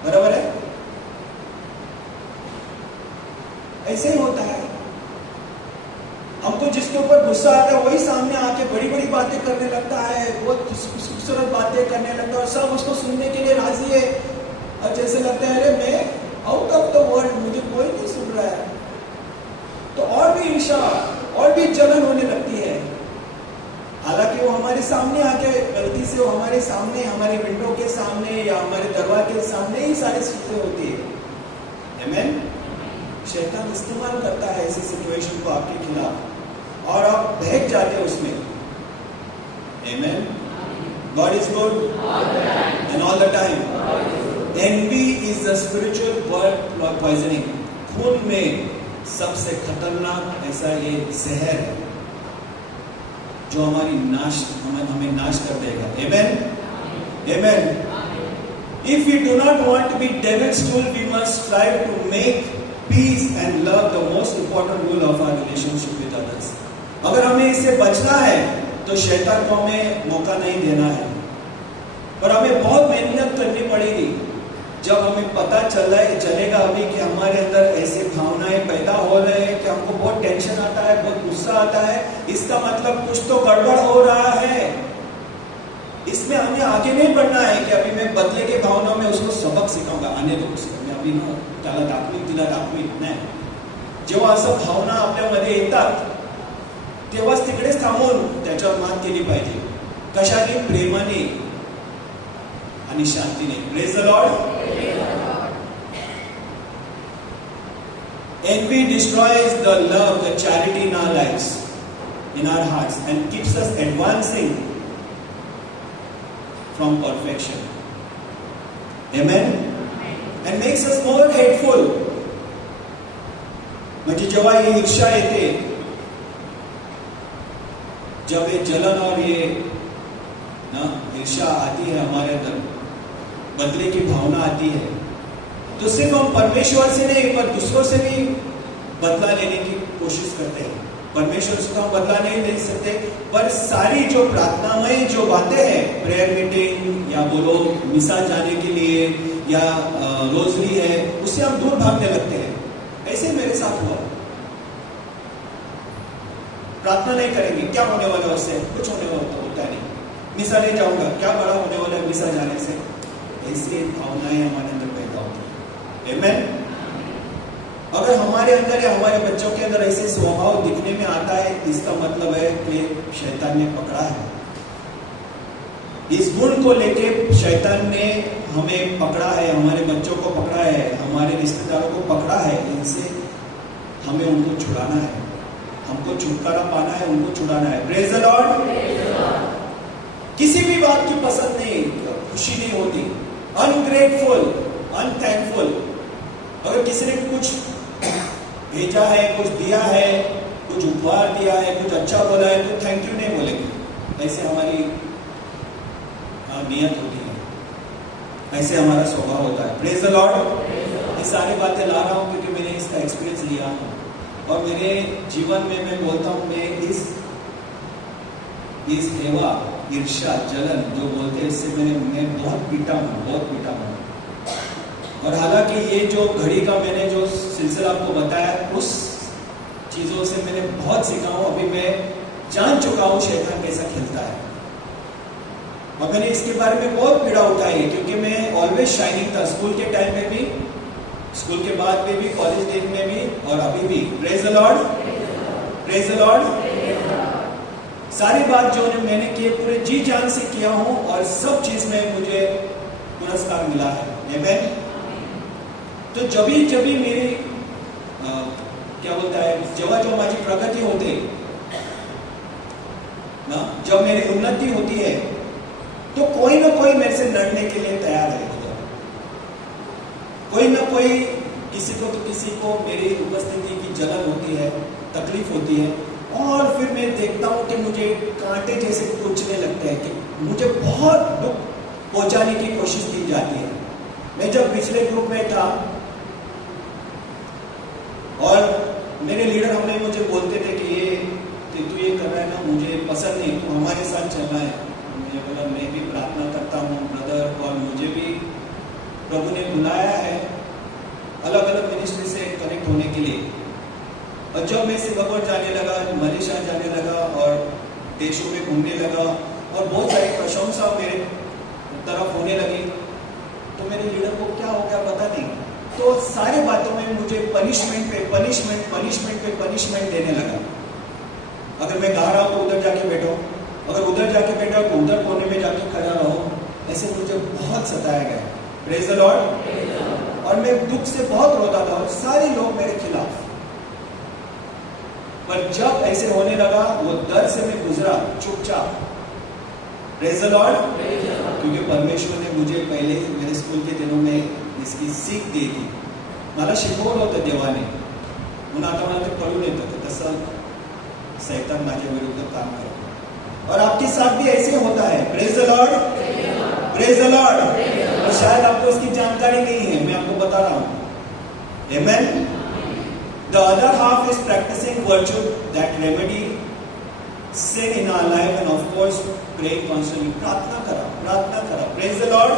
बराबर है? ऐसे ही होता है। हमको जिसके ऊपर गुस्सा आता है वही सामने आके बड़ी बड़ी बातें करने लगता है, बहुत खूबसूरत बातें करने लगता है, और सब उसको सुनने के लिए राजी है, और जैसे लगता है अरे मैं आउट ऑफ द वर्ल्ड, मुझे कोई नहीं सुन रहा है, तो और भी ईर्ष्या और भी जलन होने लगती है। हालांकि वो हमारे सामने आके गलती से वो हमारे सामने, हमारे विंडो के सामने या हमारे दरवाजे के सामने ही सारी चीजें होती है। आमीन। शैतान इस्तेमाल करता है ऐसी सिचुएशन को आपके खिलाफ और आप बहक जाते हैं उसमें। आमीन। God is good and all the time. Envy is the spiritual blood poisoning. खून में सबसे खतरनाक ऐसा ये जहर है जो हमें नाश कर देगा। Amen. Amen. If we do not want to be devil's tool, we must strive to make peace and love the most important rule of our relationship with others. अगर हमें इससे बचना है तो शैतान को हमें मौका नहीं देना है, और हमें बहुत मेहनत करनी पड़ेगी। जब हमें पता चलेगा अभी कि हमारे अंदर ऐसे भावनाएं पैदा हो रहे हैं कि हमको बहुत टेंशन आता है, बहुत गुस्सा आता है, इसका मतलब कुछ तो गड़बड़ हो रहा है। इसमें हमें आगे नहीं बढ़ना है कि अभी मैं बदले के भावनाओं में उसको सबक सिखाऊंगा, आने दो उसको, मैं अभी ना त्याला दाखवी नाही। जेव्हा असं भावना आपल्यामध्ये येतात तेव्हाच तिकडेच थांबून त्याच्यावर मात केली पाहिजे। कशाने? प्रेमाने आणि शांतीने। Praise the Lord. Envy destroys the love, the charity in our lives, in our hearts, and keeps us advancing from perfection. Amen? And makes us more hateful. म्हणजे जेव्हा ये ईर्ष्या येते, जब ये जलन और ये ईर्ष्या आती है हमारे अंदर, बदले की भावना आती है, तो सिर्फ हम परमेश्वर से नहीं पर दूसरों से भी बदला लेने की कोशिश करते हैं। परमेश्वर से तो हम बदला नहीं ले सकते, पर सारी जो प्रार्थनामय जो बातें हैं, प्रेयर मीटिंग या बोलो मिसा जाने के लिए या रोजरी है, उससे हम दूर भागने लगते हैं। ऐसे मेरे साथ हुआ। प्रार्थना नहीं करेंगे, क्या होने वाला है उससे? कुछ होने वाला होता नहीं। मिसा नहीं जाऊंगा, क्या बड़ा होने वाला है मिसा जाने से? ऐसी भावनाएं हमारे अंदर पैदा होती है। आमीन। अगर हमारे अंदर या हमारे बच्चों के अंदर ऐसे स्वभाव दिखने में आता है, इसका मतलब है कि शैतान ने पकड़ा है। इस गुण को लेके शैतान ने हमें पकड़ा है, हमारे बच्चों को पकड़ा है, हमारे रिश्तेदारों को पकड़ा है। इनसे हमें उनको छुड़ाना है, हमको छुटकारा पाना है, उनको छुड़ाना है। Praise the Lord. किसी भी बात की पसंद नहीं, खुशी नहीं होती, अनग्रेटफुल, अनथैंकफुल। अगर किसी ने कुछ भेजा है, कुछ दिया है, कुछ उपहार दिया है, कुछ अच्छा बोला है, तो थैंक यू नहीं बोलेंगे। ऐसे हमारी नियत होती है, ऐसे हमारा स्वभाव होता है। Praise the Lord. ये सारी बातें ला रहा हूं क्योंकि मैंने इसका एक्सपीरियंस लिया है और मेरे जीवन में मैं बोलता हूं, मैं इस हेवा, ईर्ष्या, जलन जो बोलते हैं, इससे मैं बहुत पीटा हूं। और हालांकि ये जो घड़ी का मैंने जो सिलसिला आपको बताया, उस चीजों से मैंने बहुत सीखा हूं। अभी मैं जान चुका हूं शैतान कैसा खेलता है, और मैंने इसके बारे में बहुत पीड़ा उठाई है क्योंकि मैं ऑलवेज शाइनिंग था। स्कूल के टाइम में भी, स्कूल के बाद में भी, कॉलेज डेज में भी और अभी भी। Praise the Lord. Praise the Lord. सारी बात जो मैंने की पूरे जी जान से किया हूं और सब चीज में मुझे पुरस्कार मिला है। आमीन। तो जब मेरी क्या बोलता है, जो माझी प्रगति होते ना, जब मेरी उन्नति होती है, तो कोई ना कोई मेरे से लड़ने के लिए तैयार है। कोई ना कोई, किसी को तो किसी को मेरी उपस्थिति की जलन होती है, तकलीफ होती है, और फिर मैं देखता हूं कि मुझे कांटे जैसे कुचलने लगते हैं, कि मुझे बहुत दुख पहुंचाने की कोशिश की जाती है। मैं जब पिछले ग्रुप में था और मेरे लीडर हमें मुझे बोलते थे कि तू ये कर रहा है ना, मुझे पसंद नहीं, तू हमारे साथ चल रहा है। मुझे बोला मैं भी प्रार्थना करता हूँ ब्रदर, और मुझे भी प्रभु ने बुलाया है अलग अलग मिनिस्ट्री से कनेक्ट होने के लिए। और जब मैं सिंगापुर जाने लगा, मलेशिया जाने लगा और देशों में घूमने लगा और बहुत सारी प्रशंसा मेरे तरफ होने लगी, तो तो मेरे लीडर को क्या हो गया पता नहीं, तो सारी बातों में मुझे पनिशमेंट पे पनिशमेंट देने लगा। अगर मैं गा रहा हूँ तो उधर जाके बैठो, अगर उधर जाके बैठो तो उधर कोने में जाके खड़ा रहो। ऐसे मुझे बहुत सताया गया। Praise the Lord. और मैं दुख से बहुत रोता था और सारे लोग मेरे खिलाफ। पर जब ऐसे होने लगा, वो दर से मैं गुजरा चुपचाप। Praise the Lord. क्योंकि परमेश्वर ने मुझे पहले मेरे स्कूल के दिनों में इसकी सीख दी थी। मला शिकवलं होतं देवाने, म्हणून आता मला ते कळून येतं की तसं शैतान माझ्या विरुद्ध काम करतो। और आपके साथ भी ऐसे होता है। Praise the Lord, praise the Lord. और शायद आपको इसकी जानकारी नहीं है, मैं आपको बता रहा हूं। आमेन। The other half is practicing virtue that remedy sin in our life, and of course praying constantly. प्रार्थना करा। Praise the Lord.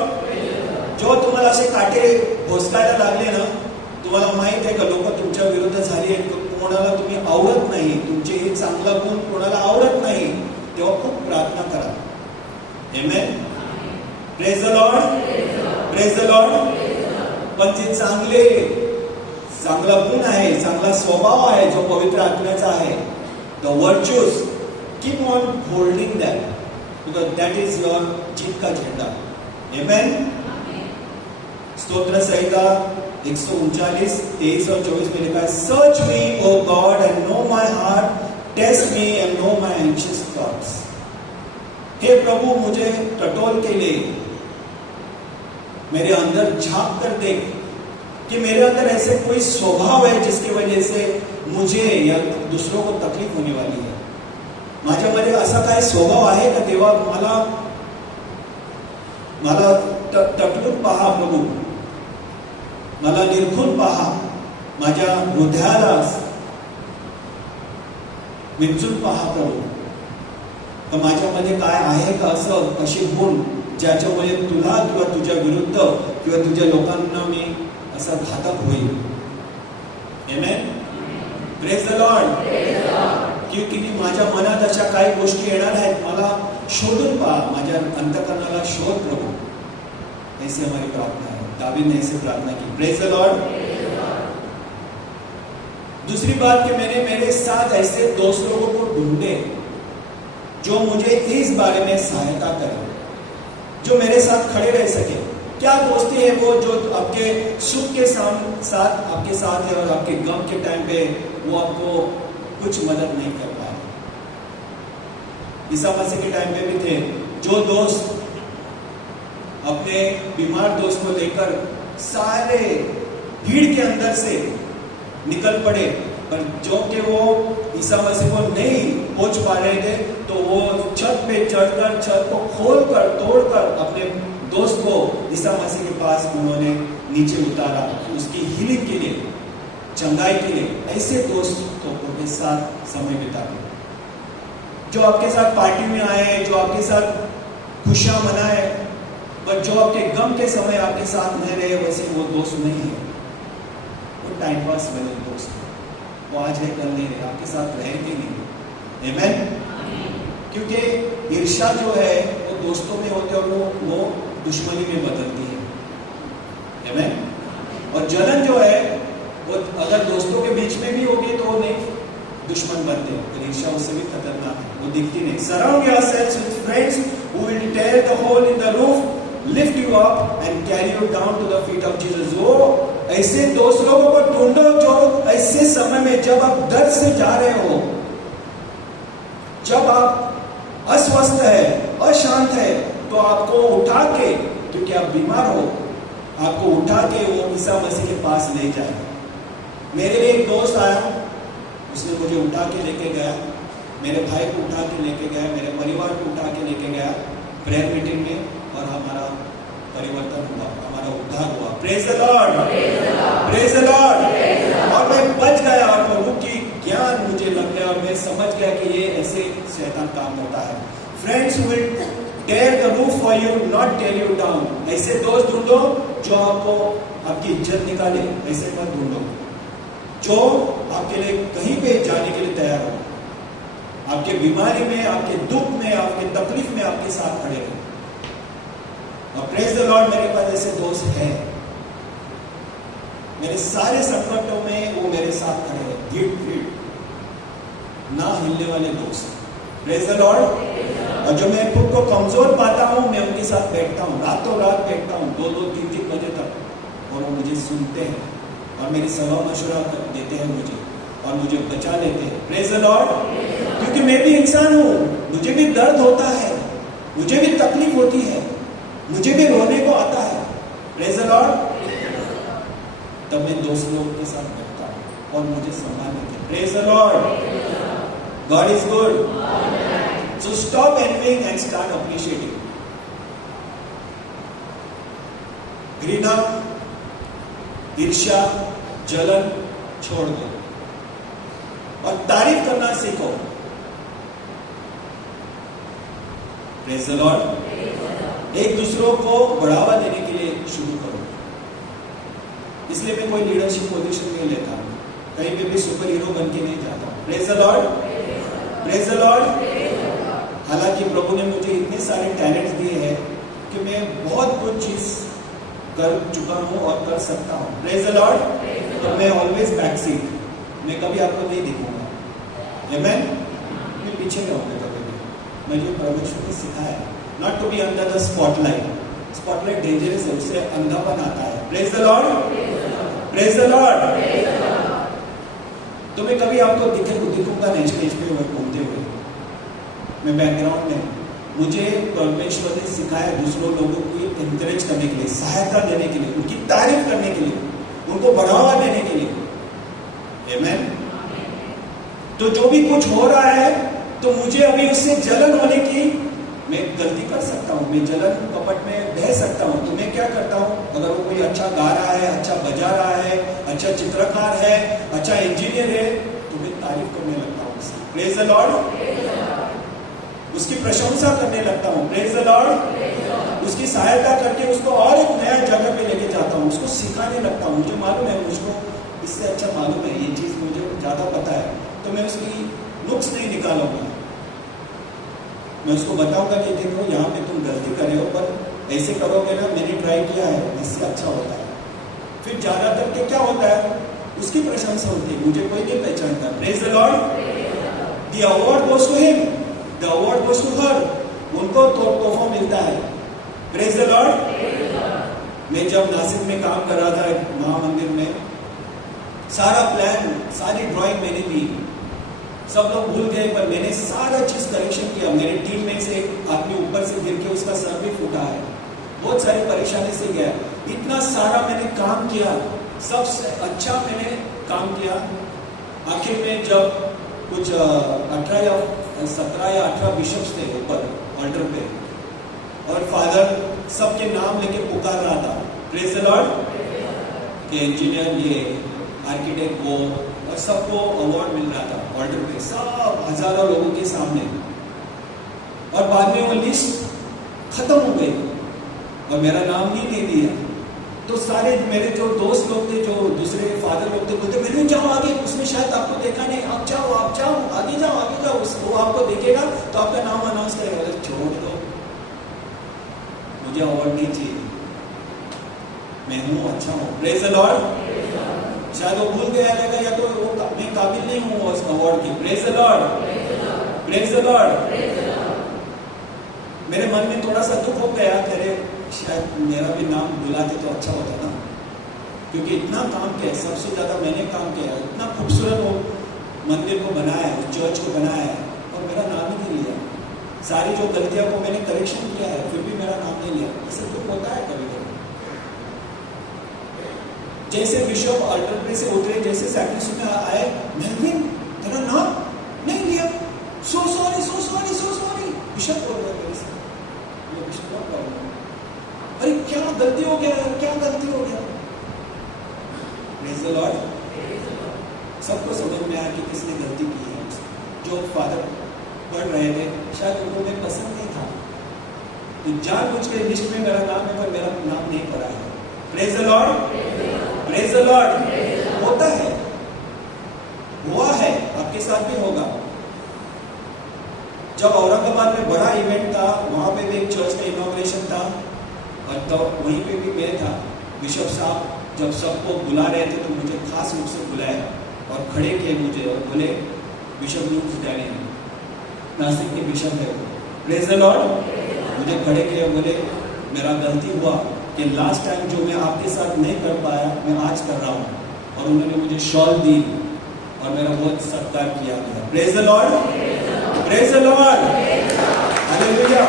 जो तुम्हाला असे काटे भोसकायला लागले ना, तुम्हाला माहित आहे का लोक तुमच्या विरुद्ध झाली आहेत, कोणाला तुम्ही आवडत नाही, तुमचे हे चांगला गुण कोणाला आवडत नाही, तेव्हा खूप प्रार्थना करा। Amen. Praise the Lord. Praise the Lord. पण जे चांगला गुण आहे, चांगला स्वभाव आहे, जो पवित्र आत्म्याचा आहे, the virtues, keep on holding that, because that is your जीत का झेंडा। आमेन। स्तोत्र संहिता 139, 23 और 24 में लिखा है, search me O God and know my heart, test me and know my anxious thoughts. हे प्रभु, मुझे टटोल के लिए मेरे अंदर झांक कर देख कि मेरे अंदर ऐसे कोई स्वभाव है जिसकी वजह से मुझे या दूसरों को तकलीफ होने वाली है। माझ्यामध्ये असा काय स्वभाव आहे का देवा? मला टटलून पहा प्रभू, मला निरखून पहा, माझ्या हृदयाला विंचून पहा प्रभू, तर माझ्यामध्ये काय आहे का असं अशी गुण ज्याच्यामुळे तुला किंवा तुझ्या विरुद्ध किंवा तुझ्या लोकांना मी असा घातक होईल। आमेन। Praise the Lord. क्योंकि माझ्या मनात अशा काही गोष्टी येणार आहेत, मला शोधून पहा, माझ्या अंतःकरणाला शोध प्रभू। ऐसी हमारी प्रार्थना है। दावीद ने ऐसे प्रार्थना की। Praise the Lord. दूसरी बात कि मैंने मेरे साथ ऐसे दोस्त लोगों को ढूंढे जो मुझे इस बारे में सहायता करें, जो मेरे साथ खड़े रह सके। क्या दोस्ती है वो जो आपके सुख के साथ आपके साथ है और आपके गम के टाइम पे वो आपको कुछ मदद नहीं कर पाए। ईसा मसीह के टाइम पे भी थे जो दोस्त अपने बीमार दोस्त को लेकर सारे भीड़ के अंदर से निकल पड़े, पर जो कि वो ईसा मसीह को नहीं पहुंच पा रहे थे, तो वो छत पे चढ़कर छत को खोलकर तोड़कर अपने दोस्त को ईसा मसीह के पास उन्होंने नीचे उतारा, उसकी हीलिंग के लिए, चंगाई के लिए। ऐसे दोस्तों के साथ समय बिताए जो आपके साथ पार्टी में आए, जो आपके साथ खुशियां मनाए, पर जो आपके गम के समय आपके साथ नहीं रहे, वैसे वो दोस्त नहीं है, वो टाइम पास वाले दोस्त, वो आज है कल नहीं रहे, आपके साथ रहेंगे नहीं। आमेन। क्योंकि ईर्ष्या जो है वो दोस्तों में होती है और वो दुश्मनी में बदलती है। आमेन। और जलन जो है वो अगर दोस्तों के बीच में भी होगी तो वो नहीं दुश्मन बनते हो, तो ईर्ष्या उससे भी खतरनाक है, वो दिखती नहीं। Surround yourselves with friends who will tear the hole in the roof, lift you up and carry you down to the feet of Jesus. वो ऐसे दोस्त लोगों को ढूंढो जो ऐसे समय में जब आप दर्द से जा रहे हो, जब आप अस्वस्थ है, अशांत है, तो आपको उठा के, क्योंकि आप बीमार हो, आपको उठा के वो ईसा मसीह के पास ले जाए। मेरे लिए एक दोस्त आया, उसने मुझे उठा के लेके गया, मेरे भाई को उठा के लेके गया, मेरे परिवार को उठा के लेके गया प्रेयर मीटिंग में, और हमारा परिवर्तन हुआ, हमारा उद्धार हुआ। Praise the Lord, praise the Lord. और मैं बच गया और प्रभु की ज्ञान मुझे लग गया और मैं समझ गया कि ये ऐसे शैतान काम होता है। Friends will tear the roof for you, not tear you down. ऐसे दोस्त ढूंढो जो आपको आपकी इज्जत निकाले, ऐसे मत ढूंढो जो आपके लिए कहीं पे जाने के लिए तैयार हो, आपके बीमारी में, आपके दुख में, आपके तकलीफ में आपके साथ खड़े रहो। और प्रेज द लॉर्ड मेरे पास ऐसे दोस्त हैं, मेरे सारे संकटों में वो मेरे साथ खड़े हैं, गिट ना हिलने वाले दोस्त। Praise the Lord. और जो मैं खुद को कमजोर पाता हूँ, मैं उनके साथ बैठता हूँ, रातों रात बैठता हूँ, 2-2, 3-3 बजे तक, और वो मुझे सुनते हैं और मेरी सलाह मशवरा देते हैं मुझे, और मुझे बचा लेते हैं। Praise the Lord. क्योंकि मैं भी इंसान हूँ, मुझे भी दर्द होता है, मुझे भी तकलीफ होती है, मुझे भी रोने को आता है। Praise the Lord. तब मैं दोस्त लोगों के साथ बैठता हूँ और मुझे संभाल लेते हैं। Praise the Lord. God is good. So stop envying and start appreciating. घृणा, ईर्ष्या, जलन छोड़ दो और तारीफ करना सीखो। Praise the Lord. एक दूसरों को बढ़ावा देने के लिए शुरू करो। इसलिए मैं कोई लीडरशिप पोजीशन नहीं लेता, कहीं पे भी सुपर हीरो बन के नहीं जाता। Praise the Lord. Praise the Lord. हालांकि प्रभु ने मुझे इतने सारे टैलेंट्स दिए हैं कि मैं बहुत कुछ चीज कर चुका हूँ और कर सकता हूँ। Praise the Lord. तो मैं ऑलवेज बैक सीट, मैं कभी आपको नहीं दिखूंगा, आमेन। मैं पीछे रहूंगा कभी भी। मुझे परमेश्वर ने सिखाया not to be under the spotlight. Spotlight dangerous है, उससे अंधापन आता है। Praise the Lord. Praise the Lord. तो मैं कभी आपको दिखूंगा नहीं स्टेज पे घूमते हुए, मैं बैकग्राउंड में। मुझे परमेश्वर ने सिखाया दूसरों लोगों को एनकरेज करने के लिए, सहायता देने के लिए, उनकी तारीफ करने के लिए, उनको बढ़ावा देने के लिए। आमेन। तो जो भी कुछ हो रहा है, तो मुझे अभी उससे जलन होने की, मैं गलती कर सकता हूँ, मैं जलन कपट में बह सकता हूँ। तो मैं क्या करता हूँ, अगर वो कोई अच्छा गा रहा है, अच्छा बजा रहा है, अच्छा चित्रकार है, अच्छा इंजीनियर है, तो मैं तारीफ करने लगता हूँ उसकी। Praise the Lord. उसकी प्रशंसा करने लगता हूँ। Praise the Lord. उसकी सहायता करके उसको और एक नया जगह पे लेके जाता हूँ, उसको सिखाने लगता हूँ। मुझे मालूम है, मुझको इससे अच्छा मालूम है, ये चीज मुझे ज्यादा पता है, तो मैं उसकी नुक्स नहीं निकालूंगा। मैं उसको बताऊंगा कि देखो यहाँ पे तुम गलती कर रहे हो, पर ऐसे करोगे ना, मैंने ट्राई किया है, इससे अच्छा होता है। फिर ज्यादातर के क्या होता है, उसकी प्रशंसा होती है, मुझे कोई नहीं पहचानता। Praise the Lord. The award goes to him, the award goes to her. उनको तोहफा मिलता है। Praise the Lord. मैं जब नासिक में काम कर रहा था महामंदिर में, सारा प्लान, सारी ड्राइंग मैंने दी, सब लोग भूल गए, पर मैंने सारा चीज करेक्शन किया। मेरे टीम में से आदमी ऊपर से गिर के उसका सर भी फूटा है, बहुत सारी परेशानी से गया। इतना सारा मैंने काम किया, सबसे अच्छा मैंने काम किया। आखिर में जब कुछ 18 या 17 या 18 बिशप्स थे ऊपर ऑल्टर पे, और फादर सबके नाम लेके पुकार रहा था। Praise the Lord. के इंजीनियर, ये आर्किटेक्ट, वो, और सबको अवार्ड मिल रहा था ऑल्टर पे, सब हजारों लोगों के सामने। और बाद में वो लिस्ट खत्म हो गई और मेरा नाम ही नहीं दिया। तो सारे मेरे जो दोस्त लोग थे, जो दूसरे फादर लोग थे, बोलते मेरे जाओ आगे, उसने शायद आपको देखा नहीं, आप जाओ आगे जाओ, आगे जाओ, वो आपको देखेगा तो आपका नाम अनाउंस करेगा। छोड़ दो, मुझे अवार्ड नहीं चाहिए, मैं हूँ, अच्छा हूँ। Praise the Lord. शायद वो भूल गया रहेगा, या तो वो मैं काबिल नहीं हूँ उस अवार्ड की। Praise the Lord. Praise the Lord. मेरे मन में थोड़ा सा दुख हो गया, तेरे शायद मेरा भी नाम बुलाते तो अच्छा होता ना, क्योंकि इतना काम किया, सबसे ज्यादा मैंने काम किया, इतना खूबसूरत वो मंदिर को बनाया है, चर्च को बनाया है, और मेरा नाम ही नहीं लिया। सारी जो गलतियों को मैंने करेक्शन किया है, फिर भी मेरा नाम नहीं लिया। इससे दुख होता है कभी कभी। जैसे बिशप अल्टर पे से उतरे, जैसे सैक्रिस्टी में आए, मेलविन तेरा नाम नहीं लिया, so sorry so sorry so sorry. Bishop बोल रहा मेरे से, बिशप क्या बोल रहा, अरे क्या गलती हो गया, क्या गलती हो गया। Praise the Lord. सबको समझ में आया कि किसने गलती की है। जो फादर पढ़ रहे थे, शायद उनको मैं पसंद नहीं था, तो जानबूझ के लिस्ट में मेरा नाम है, पर मेरा नाम नहीं पड़ा है। Praise the Lord. Praise the Lord. होता है, हुआ है, आपके साथ भी होगा। जब औरंगाबाद में बड़ा इवेंट था, वहां पे भी एक चर्च का इनॉग्रेशन था, और तो वहीं पे भी मैं था। बिशप साहब जब सबको बुला रहे थे तो मुझे खास रूप से बुलाया और खड़े किए मुझे और बोले, बिशप लूक्स डैनी, नासिक के बिशप है वो, प्रेज द लॉर्ड। मुझे खड़े किए, बोले मेरा गलती हुआ कि लास्ट टाइम जो मैं आपके साथ नहीं कर पाया मैं आज कर रहा हूँ, और उन्होंने मुझे शॉल दी और मेरा बहुत सत्कार किया गया। Praise the Lord, praise the Lord, hallelujah.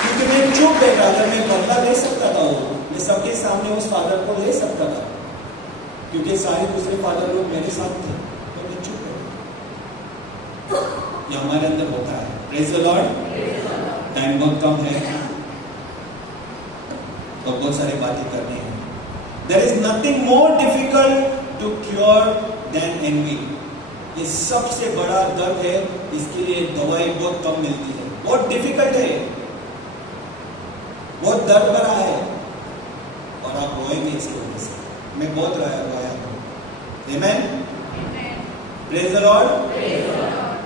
क्योंकि मैं चुप बैठा था, मैं बदला ले सकता था, वो मैं सबके सामने उस फादर को ले सकता था, क्योंकि सारे दूसरे फादर लोग मेरे साथ थे, तो मैं चुप बैठा। ये हमारे अंदर होता है। Praise the Lord. टाइम बहुत कम है और बहुत सारी बातें करनी है। There is nothing more difficult to cure than envy. ये सबसे बड़ा दर्द है, इसके लिए दवाई बहुत कम मिलती है, बहुत डिफिकल्ट है, बहुत दर्द भरा है, और आप रोएंगे इसकी वजह से। मैं बहुत रोया हूँ। Amen? Praise the Lord.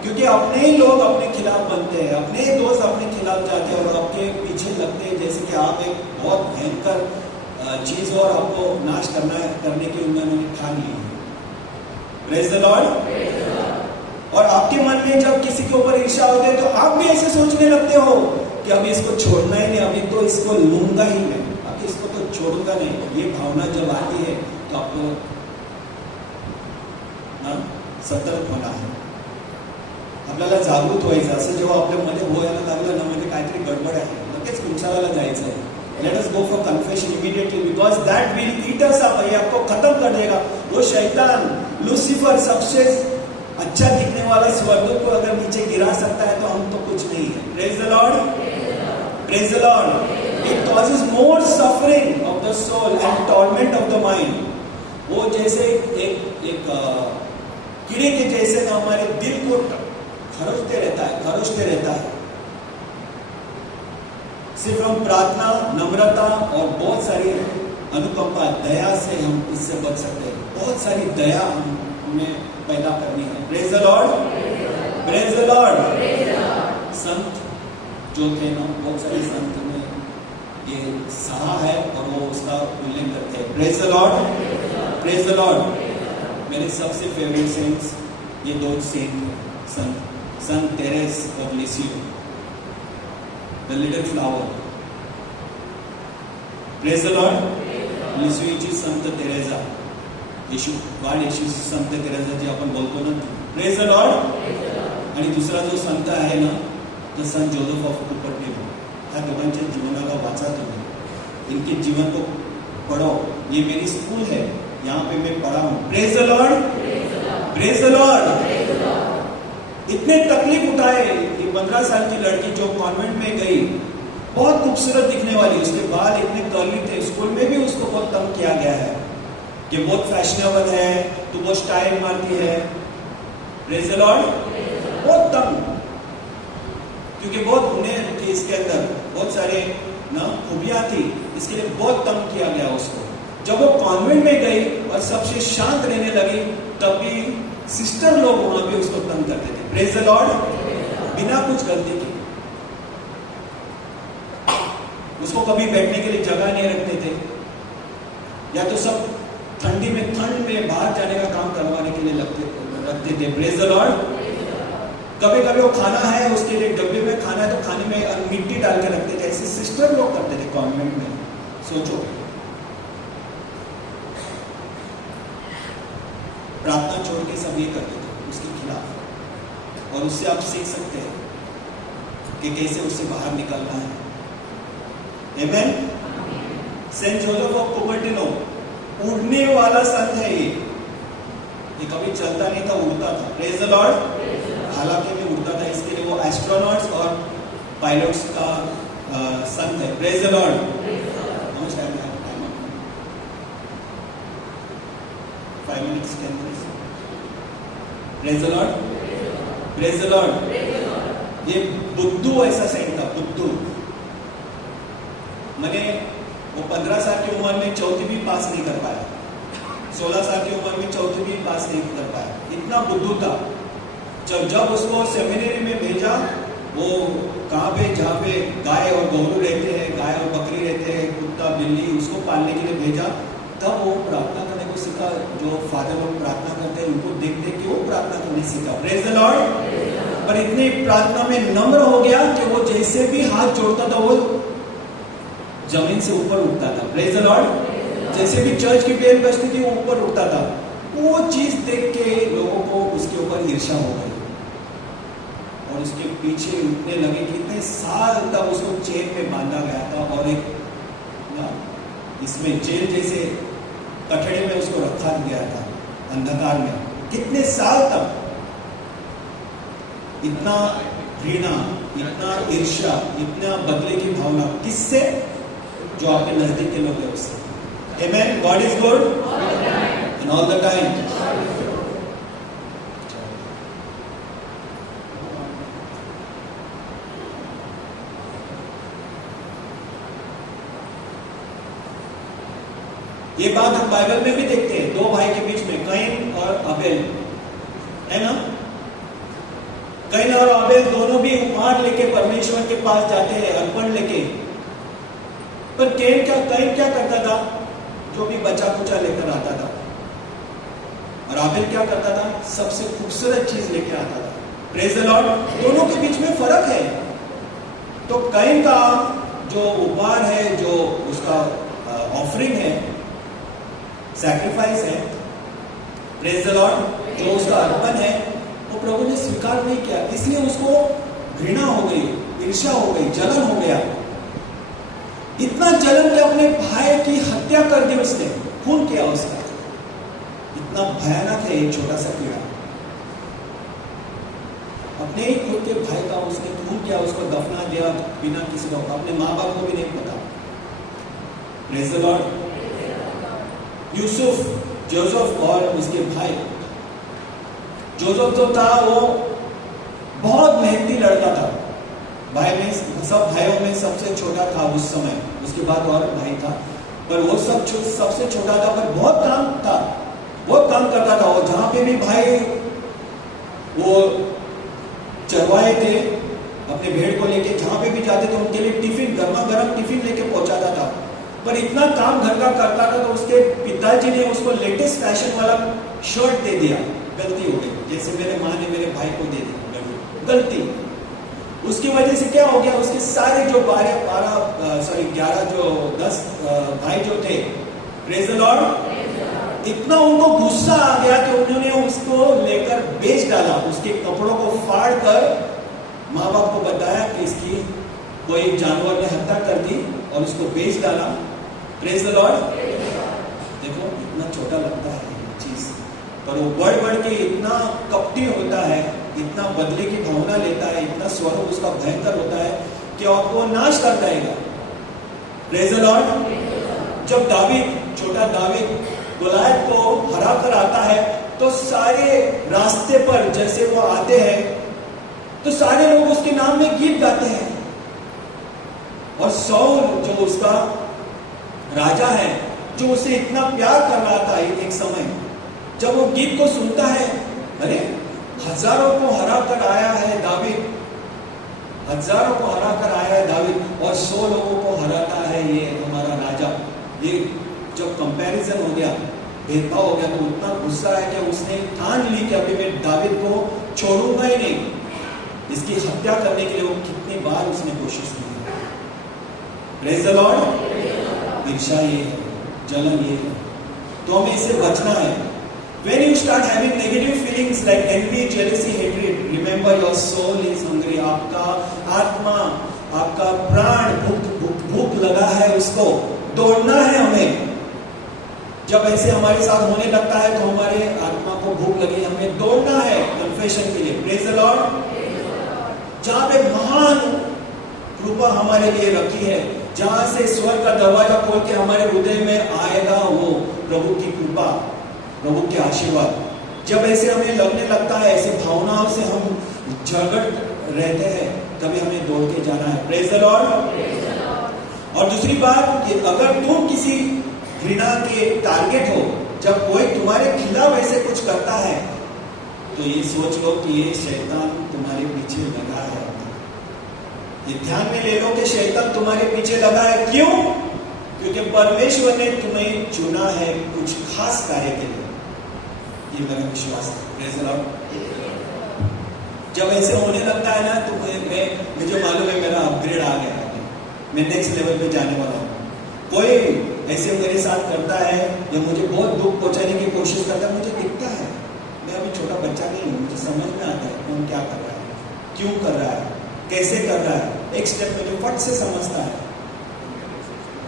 क्योंकि अपने ही लोग अपने खिलाफ बनते हैं, अपने ही दोस्त अपने खिलाफ जाते हैं और आपके पीछे लगते हैं, जैसे कि आप एक बहुत भयंकर चीज और आपको नाश करने की उन्होंने ठान ली है। Praise the Lord. और आपके मन में जब किसी के ऊपर ईर्ष्या होते है तो आप भी ऐसे सोचने लगते हो कि अभी इसको छोड़ना ही नहीं, अभी तो इसको लूंगा ही मैं, अभी इसको तो छोड़ूंगा नहीं। ये भावना जब आती है तो आपको सतर्क होना है, आपल्याला जागृत व्हायचं। असं जेव्हा आपल्यामध्ये व्हायला लागलं ना, म्हणजे काहीतरी गडबड आहे, लगेच कुंचाला जायचं है। Let us go for confession immediately because that will eat us up। ये आपको खत्म कर देगा। वो शैतान लूसीफर सबसे अच्छा दिखने वाला स्वर्गदूत को अगर नीचे गिरा सकता है तो हम तो कुछ नहीं है। Praise the Lord, praise the Lord। It causes more suffering of the soul and torment of the mind। वो जैसे एक कीड़े के जैसे ना हमारे दिल को खरोचते रहता है। सिर्फ हम प्रार्थना, नम्रता और बहुत सारी अनुकंपा, दया से हम इससे बच सकते हैं। बहुत सारी दया हमें पैदा करनी है। Praise the Lord, praise the Lord. संत जो थे ना, बहुत सारे संत ने ये सहा है और वो उसका उल्लेख करते हैं। Praise the Lord, praise the Lord. मेरे सबसे फेवरेट सेंट्स ये दो सेंट हैं, संत Therese of Lisieux, the little flower। Praise the Lord। लिसियोची संत तेरेसा, येशूची संत तेरेसा जी आपण बोलतो ना, प्रेज द लॉर्ड। आणि दुसरा जो संत आहे ना, तो संत जोसेफ ऑफ कुपर्टिनो। ह्या दोघांच्या जीवनाला वाचा तुम्ही, इनके जीवन को पढ़ो। ये मेरी स्कूल है, यहाँ पे मैं पढ़ा हूँ। Praise the Lord, praise the Lord. इतने तकलीफ उठाए कि 15 साल की लड़की जो कॉन्वेंट में गई, बहुत खूबसूरत दिखने वाली, उसके बाल इतने कर्ली थे, स्कूल में भी उसको बहुत तंग किया गया है कि बहुत फैशनेबल है, तो बहुत स्टाइल मारती है। Praise the Lord. बहुत तंग, क्योंकि बहुत हुनर थी इसके अंदर, बहुत सारे ना खूबियां थी, इसके लिए बहुत तंग किया गया उसको। जब वो कॉन्वेंट में गई और सबसे शांत रहने लगी, तभी सिस्टर लोग वहां पे उसको तंग करते थे। Praise the Lord. बिना कुछ गलती के उसको कभी बैठने के लिए जगह नहीं रखते थे, या तो सब ठंड में बाहर जाने का काम करवाने के लिए रखते थे। Praise the Lord. कभी कभी वो खाना है, उसके लिए डब्बे में खाना है तो खाने में मिट्टी डाल के रखते थे। ऐसे सिस्टर लोग करते थे कॉन्वेंट में। सोचो, प्रार्थना छोड़ के सब ये करते थे उसके खिलाफ, और उससे आप सीख सकते हैं कि कैसे उससे बाहर निकलना है। आमेन। सेंट जोसेफ ऑफ कुपर्टिनो उड़ने वाला संत है ये कभी चलता नहीं था, उड़ता था। Praise the Lord. हालांकि में उड़ता था, इसके लिए वो एस्ट्रोनॉट्स और पायलट्स का संत है। Praise the Lord. नमस्कार। 5 minutes 10 minutes। Praise the Lord, praise the Lord. ये बुद्धू ऐसा सेंट था, बुद्धू। मैंने वो 15 साल की उम्र में चौथी भी पास नहीं कर पाया, 16 साल की उम्र में चौथी भी पास नहीं कर पाया, इतना बुद्धू था। जब उसको सेमिनरी में भेजा, वो कहाँ पे, जहाँ पे गाय और गौरू रहते हैं, गाय और बकरी रहते हैं, कुत्ता बिल्ली, उसको पालने के लिए भेजा। तब वो प्रार्थना करने को सीखा। जो फादर लोग प्रार्थना करते हैं उनको देख देख के वो प्रार्थना करने सीखा। Praise the Lord. पर इतनी प्रार्थना में नम्र हो गया कि वो जैसे भी हाथ जोड़ता था वो जमीन से ऊपर उठता था। Praise the Lord. जैसे भी चर्च की बेल बजती थी वो ऊपर उठता था। वो चीज देख के लोगों को उसके ऊपर ईर्ष्या हो गई और उसके पीछे उठने लगे कि इतने साल तक उसको चेन में बांधा गया था और एक इसमें जेल जैसे कठड़े में उसको रखा गया था, अंधकार में। कितने साल तक इतना घृणा, इतना ईर्ष्या, इतना बदले की भावना, किससे? जो आपके नजदीक के लोग हैं उससे। Amen. God is good and all the time. ये बात हम बाइबल में भी देखते हैं, दो भाई के बीच में, कैन और अबेल, है ना? कैन और अबेल दोनों भी उपहार लेके परमेश्वर के पास जाते हैं, अर्पण लेके। पर कैन क्या करता था? जो भी बचा कुचा लेकर आता था। और अबेल क्या करता था? सबसे खूबसूरत चीज लेके आता था। Praise the Lord. दोनों के बीच में फर्क है। तो कैन का जो उपहार है, जो उसका ऑफरिंग है, सैक्रिफाइस है, प्रेज द लॉर्ड, जो उसका अर्पण है, वो प्रभु ने स्वीकार नहीं किया। इसलिए उसको घृणा हो गई, ईर्ष्या हो गई, जलन हो गया। इतना जलन कि अपने भाई की हत्या कर दी उसने, खून किया उसका। इतना भयानक है ये छोटा सा कीड़ा। अपने ही खुद के भाई का उसने खून किया, उसको दफना दिया बिना किसी को, अपने माँ बाप को भी नहीं पता। Praise the Lord. Yusuf, Joseph और उसके भाई। जोसेफ जो था वो बहुत मेहनती लड़का था। भाई में सब भाइयों में सबसे छोटा था उस समय, उसके बाद और भाई था, पर वो सबसे छोटा था, पर बहुत काम करता था। और जहां पे भी भाई वो चरवाए थे अपने भेड़ को लेके, जहां पे भी जाते थे उनके लिए टिफिन, गर्मा गर्म टिफिन लेके पहुंचाता था। पर इतना काम घर का करता था तो उसके पिताजी ने उसको लेटेस्ट फैशन वाला शर्ट दे दिया। गलती हो गई, जैसे मेरे माँ ने मेरे भाई को दे दिया, गलती। उसकी वजह से क्या हो गया? उसके सारे जो 11 जो 10 भाई जो थे, प्रेज द लॉर्ड, इतना उनको गुस्सा आ गया कि उन्होंने उसको लेकर बेच डाला। उसके कपड़ों को फाड़ कर माँ बाप को बताया कि इसकी कोई जानवर ने हत्या कर दी और उसको बेच डाला। Praise the Lord. देखो इतना छोटा लगता है ये चीज, पर वो बढ़ के इतना कपटी होता है, इतना बदले की भावना लेता है, इतना स्वरूप उसका भयंकर होता है कि आपको नाश कर जाएगा। Praise the Lord. जब दावीद, छोटा दावीद गोलायत को हरा कर आता है तो सारे रास्ते पर जैसे वो आते हैं तो सारे लोग उसके नाम में गीत गाते हैं। और सौल जो उसका राजा है, जो उसे इतना प्यार कर रहा था एक समय, जब वो गीत को सुनता है, अरे हजारों को हरा कर आया है दावीद, हजारों को हरा कर आया है दावीद और 100 लोगों को हराता है ये हमारा राजा। ये जब कंपैरिजन हो गया, भेदभाव हो गया, तो उतना गुस्सा है कि उसने ठान ली कि अभी मैं दावीद को छोड़ूंगा ही नहीं। इसकी हत्या करने के लिए वो कितनी बार उसने कोशिश की। Praise the Lord. ईर्ष्या ये है, जलन ये है, तो हमें इससे बचना है। When you start having negative feelings like envy, jealousy, hatred, remember your soul is hungry. आपका आत्मा, आपका प्राण भूख लगा है, उसको दौड़ना है हमें। जब ऐसे हमारे साथ होने लगता है तो हमारे आत्मा को भूख लगी, हमें दौड़ना है कन्फेशन के लिए। Praise the Lord. जहां पे महान कृपा हमारे लिए रखी है, जहां से स्वर्ग का दरवाजा खोल के हमारे हृदय में आएगा वो प्रभु की कृपा, प्रभु के आशीर्वाद। जब ऐसे हमें लगने लगता है, ऐसे भावनाओं से हम झगड़ रहते हैं, तभी हमें दौड़ के जाना है। Praise the Lord. और दूसरी बात कि अगर तुम किसी घृणा के टारगेट हो, जब कोई तुम्हारे खिलाफ ऐसे कुछ करता है, तो ये सोच लो कि ये शैतान तुम्हारे पीछे लगा है। ये ध्यान में ले लो कि शैतान तुम्हारे पीछे लगा है। क्यों? क्योंकि परमेश्वर ने तुम्हें चुना है कुछ खास कार्य के लिए। ये मेरा विश्वास है। Praise the Lord। जब ऐसे होने लगता है ना तो मुझे मालूम है मेरा अपग्रेड आ गया है, मैं नेक्स्ट लेवल पे जाने वाला हूँ। कोई ऐसे मेरे साथ करता है या मुझे बहुत दुख पहुंचाने की कोशिश करता है, मुझे दिखता है, मैं अभी छोटा बच्चा नहीं हूँ, मुझे समझ में आता है कौन क्या कर रहा है, क्यों कर रहा है, कैसे कर रहा है। एक स्टेप में जो फट से समझता है।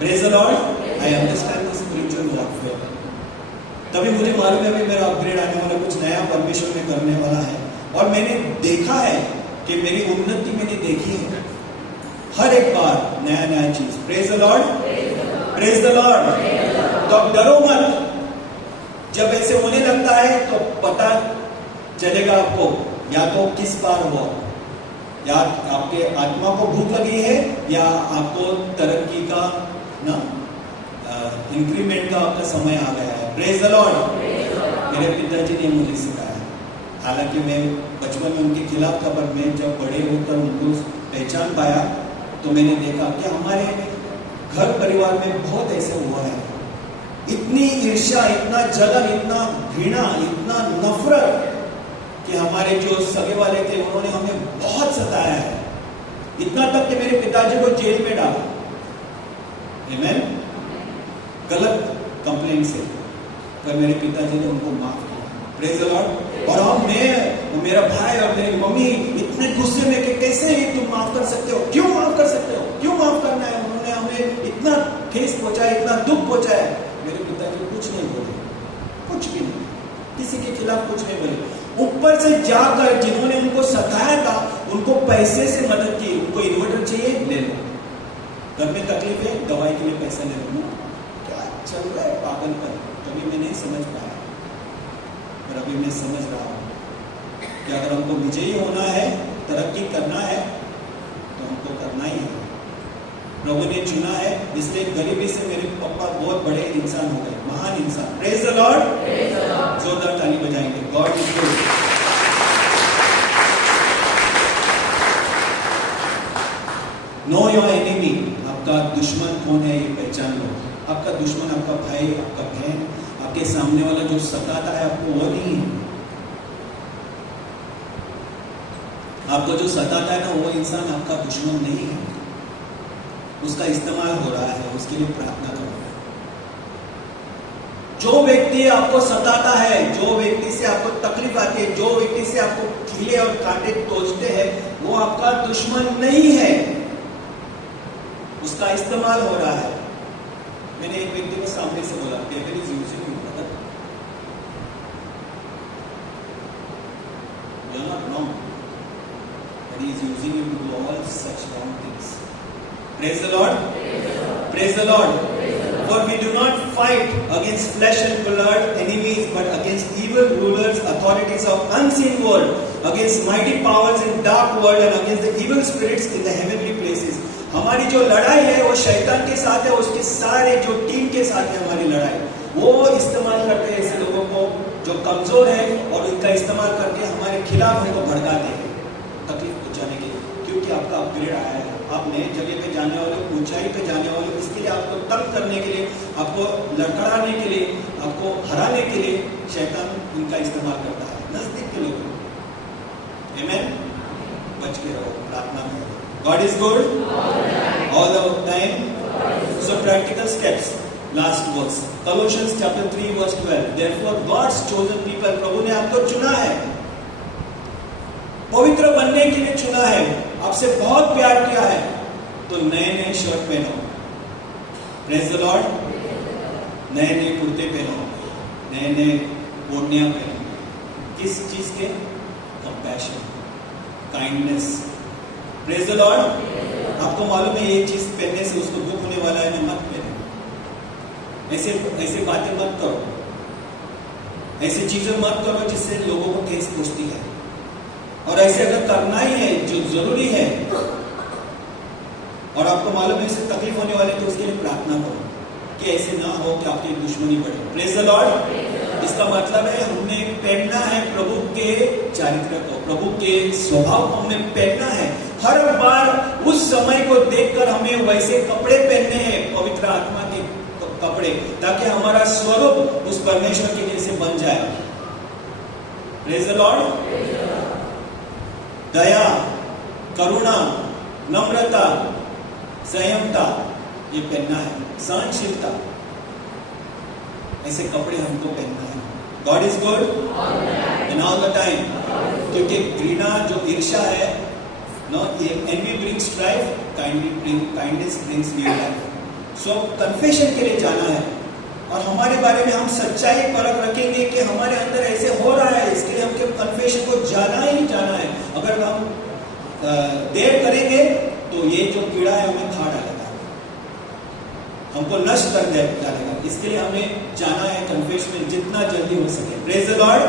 Praise the Lord। I understand the spiritual warfare। तभी मुझे मालूम है अभी मेरा अपग्रेड आने वाला, कुछ नया परमेश्वर में करने वाला है। और मैंने देखा है कि मेरी उन्नति मैंने देखी है हर एक बार नया नया चीज। Praise the Lord, praise the Lord. तो अब डरो मत, जब ऐसे होने लगता है तो पता चलेगा आपको या तो किस बार हो, या आपके आत्मा को भूख लगी है या आपको तरक्की का ना इंक्रीमेंट का आपका समय आ गया है। Praise the Lord. मेरे पिताजी ने मुझे सिखाया, हालांकि मैं बचपन में उनके खिलाफ था, पर मैं जब बड़े होकर उनको पहचान पाया तो मैंने देखा कि हमारे घर परिवार में बहुत ऐसे हुआ है। इतनी ईर्ष्या, इतना जलन, इतना घृणा, इतना नफरत कि हमारे जो सगे वाले थे उन्होंने हमें बहुत सताया है। इतना तक कि मेरे पिताजी को जेल में डाला। आमीन। गलत कंप्लेंट से, पर मेरे पिताजी ने उनको माफ किया। Praise the Lord. और हम, मैं, मेरा भाई और मेरी मम्मी इतने गुस्से में कि कैसे ही तुम माफ कर सकते हो, क्यों माफ कर सकते हो, क्यों माफ करना है। उन्होंने हमें इतना ठेस पहुंचाया, इतना दुख पहुंचाया। मेरे पिताजी कुछ नहीं बोले, कुछ भी नहीं, किसी के खिलाफ कुछ नहीं बोले। ऊपर से जाकर जिन्होंने उनको सताया था उनको पैसे से मदद की। उनको इन्वर्टर चाहिए, ले लो। घर में तकलीफ है, दवाई के लिए पैसा ले लो। क्या चल रहा है पागलपन। कभी मैं नहीं समझ पाया, पर अभी मैं समझ रहा हूँ कि अगर हमको विजयी होना है, तरक्की करना है, तो हमको करना ही है। प्रभु ने चुना है, इसलिए गरीबी से मेरे पापा बहुत बड़े इंसान हो गए, महान इंसान। Praise the Lord. जोरदार ताली बजाएंगे। God is good. Know your enemy. आपका दुश्मन कौन है ये पहचान लो। आपका दुश्मन आपका भाई, आपका बहन, आपके सामने वाला जो सताता है आपको, वो नहीं है। आपको जो सताता है ना, वो इंसान आपका दुश्मन नहीं है, उसका इस्तेमाल हो रहा है। उसके लिए प्रार्थना करो। जो व्यक्ति आपको सताता है, जो व्यक्ति से आपको तकलीफ आती है, जो व्यक्ति से आपको कीले और कांटे तोड़ते हैं, वो आपका दुश्मन नहीं है, उसका इस्तेमाल हो रहा है। मैंने एक व्यक्ति को सामने से बोला, devil is using you brother, you are not wrong, but he is using you to do all such wrong things. Praise the Lord, praise the Lord. For we do not fight against flesh and blood enemies, but against evil rulers, authorities of unseen world, against mighty powers in dark world, and against the evil spirits in the heavenly places. हमारी जो लड़ाई है वो शैतान के साथ है, उसके सारे जो टीम के साथ है हमारी लड़ाई। वो इस्तेमाल करते हैं ऐसे लोगों को जो कमजोर है, और उनका इस्तेमाल करके हमारे खिलाफ उनको भड़काते हैं तकलीफ पहुंचाने के लिए। क्योंकि आपका अपग्रेड आया है, आप नए जगह पे जाने वाले, ऊंचाई पे जाने वाले, इसके लिए आपको तंग करने के लिए, आपको लड़खड़ाने के लिए, आपको हराने के लिए शैतान उनका इस्तेमाल करता है, नजदीक के लोग। आमीन। बच के रहो, प्रार्थना करो। God is good all the time. So practical steps. Last verse, Colossians chapter 3 verse 12. Therefore God's chosen people, प्रभु ने आपको चुना है, पवित्र बनने के लिए चुना है, आपसे बहुत प्यार किया है, तो नए नए शर्ट पहनो। Praise the Lord. नए नए कुर्ते पहनो, नए नए ओढ़नियां पहनो। किस चीज के? Compassion, kindness. Praise the Lord. आपको मालूम है एक चीज पहनने से उसको दुख होने वाला है, ना मत पहनो। ऐसे ऐसे बातें मत करो, ऐसी चीजें मत करो जिससे लोगों को ठेस पहुंचती है। और ऐसे अगर करना ही है जो जरूरी है, और आपको मालूम है इससे तकलीफ होने वाली, तो उसके लिए प्रार्थना करो कि ऐसे ना हो कि आपकी दुश्मनी बढ़े। Praise the Lord. इसका मतलब है हमने पहनना है प्रभु के चारित्र को, प्रभु के स्वभाव को हमें पहनना है। हर बार उस समय को देखकर हमें वैसे कपड़े पहनने हैं, पवित्र आत्मा के कपड़े, ताकि हमारा स्वरूप उस परमेश्वर के जैसे बन जाए। Praise the Lord. दया, करुणा, नम्रता, संयमता, ये पहनना है। सहनशीलता, ऐसे कपड़े हमको पहनना है। God is good in all the time. क्योंकि घृणा जो ईर्ष्या है, no, envy brings strife, kindness brings new life. So confession के लिए जाना है और हमारे बारे में हम सच्चाई परख रखेंगे कि हमारे अंदर ऐसे हो रहा है, इसके लिए हमको कन्फेशन को जाना ही जाना है। अगर हम देर करेंगे तो ये जो कीड़ा है हमें खा डालेगा, हमको नष्ट कर डालेगा। इसके लिए हमें जाना है कन्फेशन में जितना जल्दी हो सके। Praise the Lord.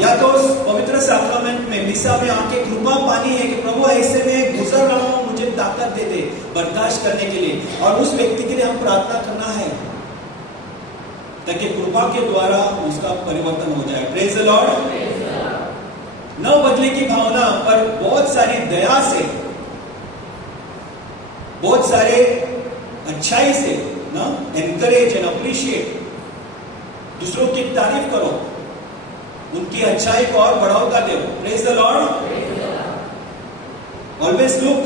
या तो पवित्र साक्रामेंट में मिसा में आके कृपा पानी है कि प्रभु ऐसे में गुजर रहा हूं, मुझे ताकत दे दे बर्दाश्त करने के लिए, और उस व्यक्ति के लिए हम प्रार्थना करना है ताकि कृपा के द्वारा उसका परिवर्तन हो जाए। Praise the Lord. न बदले की भावना पर बहुत सारी दया से, बहुत सारे अच्छाई से ना एनकरेज एंड अप्रिशिएट, दूसरों की तारीफ करो, उनकी अच्छाई को और बढ़ावा दो। Praise the Lord. Always look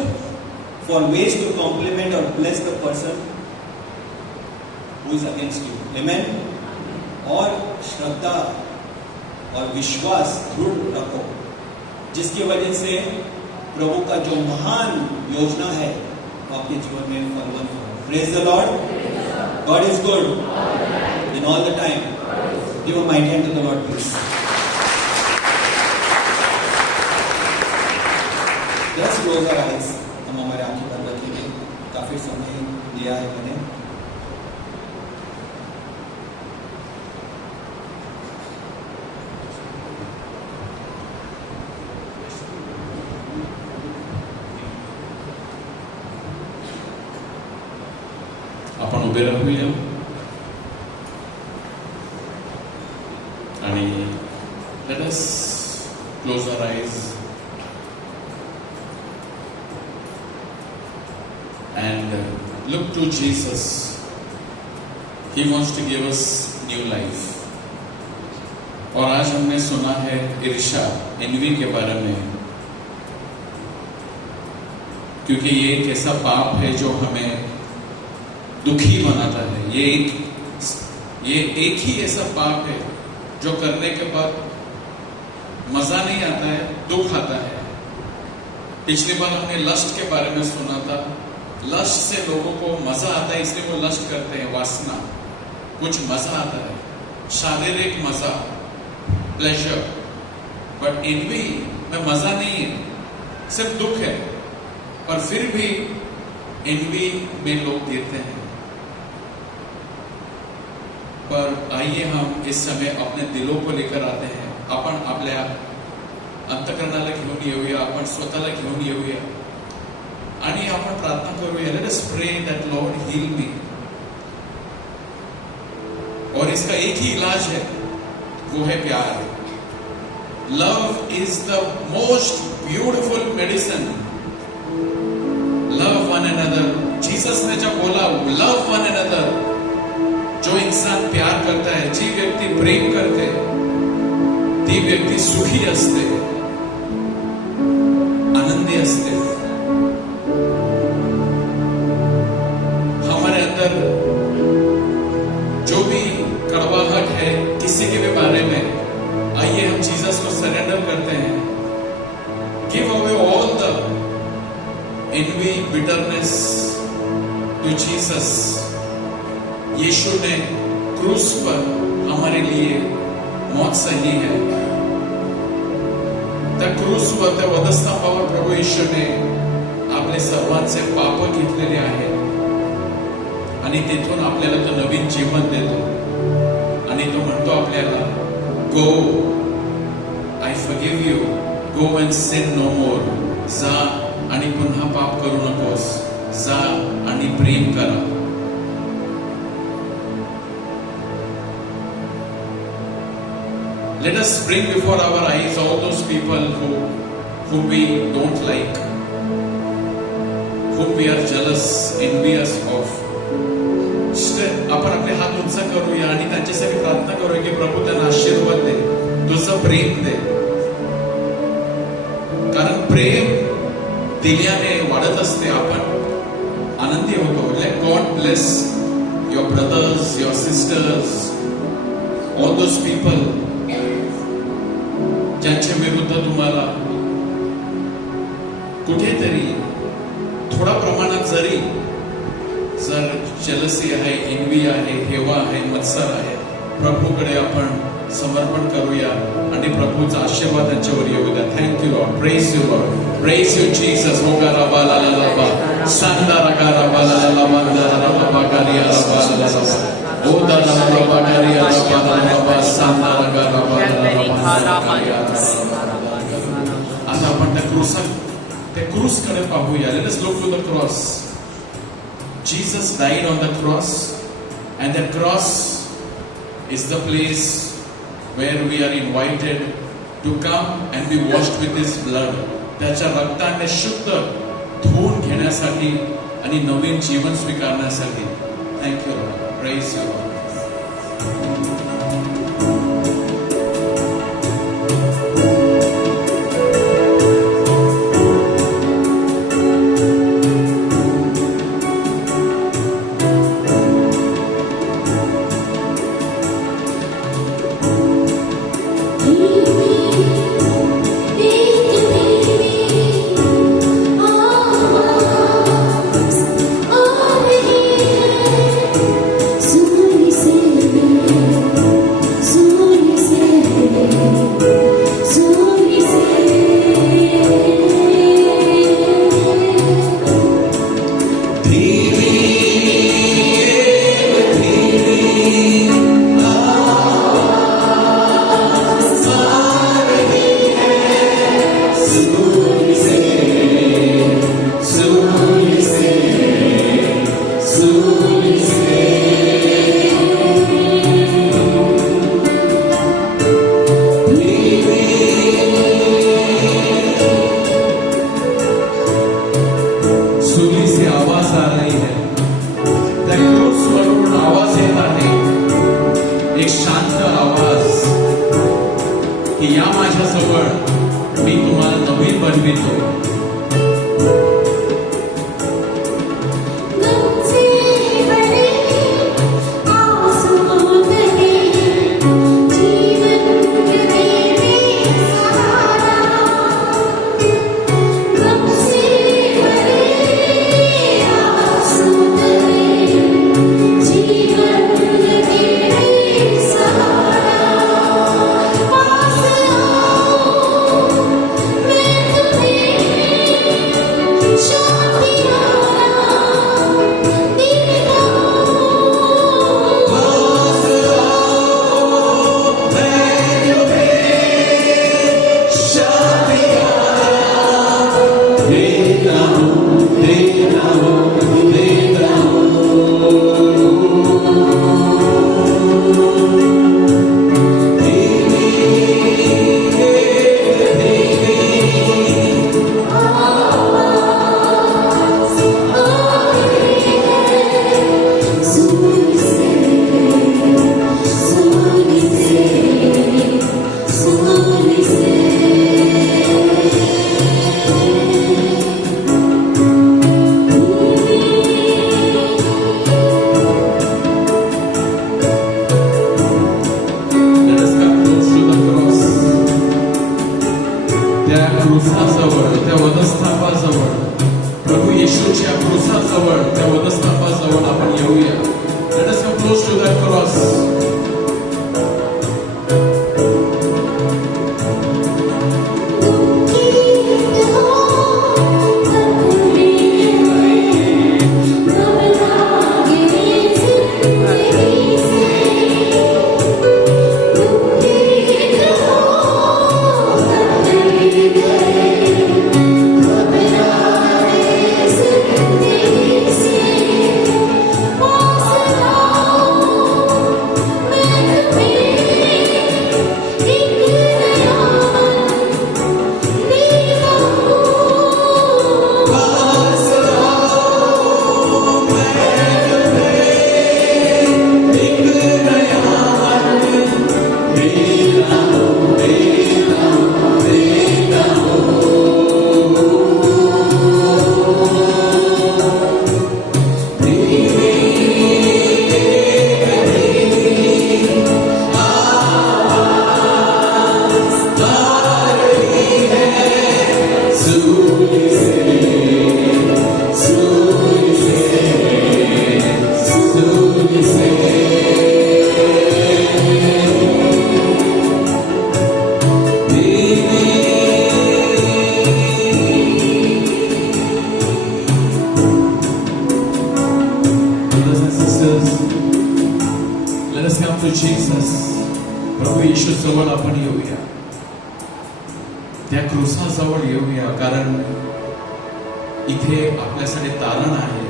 for ways to compliment or bless the person who is against you. Amen. और श्रद्धा और विश्वास दृढ़ रखो, जिसकी वजह से प्रभु का जो महान योजना है वो आपके जीवन में फलवंत हो। Praise the Lord. God is good in all the time. Give a mighty hand to the Lord please. Just close our eyes. हम हमारे आंखें बंद रखेंगे, काफी समय लिया है मैंने। आपण उभे राहूया आणि let us close our eyes and look to Jesus. He wants to give us new life. और आज हमने सुना है ईर्ष्या, एनवी के बारे में, क्योंकि ये एक ऐसा पाप है जो हमें दुखी बनाता है। ये एक ही ऐसा पाप है जो करने के बाद मजा नहीं आता है, दुख आता है। पिछली बार हमने लस्ट के बारे में सुना था। लस्ट से लोगों को मजा आता है, इसलिए वो लस्ट करते हैं। वासना, कुछ मजा आता है, शारीरिक मजा, प्लेजर। बट एनवी में मजा नहीं है, सिर्फ दुख है। और फिर भी एनवी में लोग गिरते हैं। पर आइए हम इस समय अपने दिलों को लेकर आते हैं। आपण आपल्या अंतकरणाला घेऊन येऊया, आपण स्वतःला घेऊन येऊया आणि आपण प्रार्थना करूया। Let us pray that Lord heal me. और इसका एक ही इलाज है, वो है प्यार। Love is the most beautiful medicine. Love one another. Jesus ने जब बोला लव वन अनदर, जो इंसान प्यार करता है, जी व्यक्ती प्रेम करते, ती व्यक्ती सुखी असते, आनंदी असते। हमारे अंदर जो भी कड़वाहट है किसी के भी बारे में, आइए हम जीसस को सरेंडर करते हैं। Give away all the envy, bitterness to Jesus. Yeshu ने क्रूस पर हमारे लिए मौत सही है। त्या क्रूसवर, त्या वधस्तंभावर प्रभू येशूने आपले सर्वांचे पाप घेतलेले आहेत आणि तिथून आपल्याला तो नवीन जीवन देतो आणि तो म्हणतो आपल्याला, go, I forgive you, go and sin no more. जा आणि पुन्हा पाप करू नकोस, जा आणि प्रेम करा। Let us bring before our eyes all those people whom we don't like, whom we are jealous, envious of. आपण आपले हात उंच करूया आणि त्यांच्यासाठी प्रार्थना करूया की प्रभू त्यांना आशीर्वाद दे, तुझं प्रेम दे. कारण प्रेम दिल्याने वाढत असते, आपण आनंदी होतो. Let God bless your brothers, your sisters, all those people ज्यांच्या विरुद्ध तुम्हाला कुठेतरी थोडा प्रमाणात जरी जर जेलसी आहे, एन्वी आहे, हेवा आहे, मत्सर आहे, प्रभूकडे आपण समर्पण करूया आणि प्रभूचा आशीर्वाद त्यांच्यावर येऊ द्या. Thank you Lord. Praise you Lord. Praise you Jesus. होगारा बाला लाबा सांदारा गारा बाला लाबा दारा बाबा गारिया लाबा ओ दारा बाबा गारिया लाबा लाबा सांदारा गारा बाला लाबा. आता आपण त्या क्रूसकडे पाहूया. Let us look to the cross. Jesus died on the cross, and that cross is the place where we are invited to come and be washed with His blood. त्याच्या रक्ताने शुद्ध धुवून घेण्यासाठी आणि नवीन जीवन स्वीकारण्यासाठी. Thank you Lord. Praise you Lord. See प्रभू येशू जवळ आपण येऊया, त्या क्रुसाजवळ येऊया, कारण इथे आपल्यासाठी तारण आहे.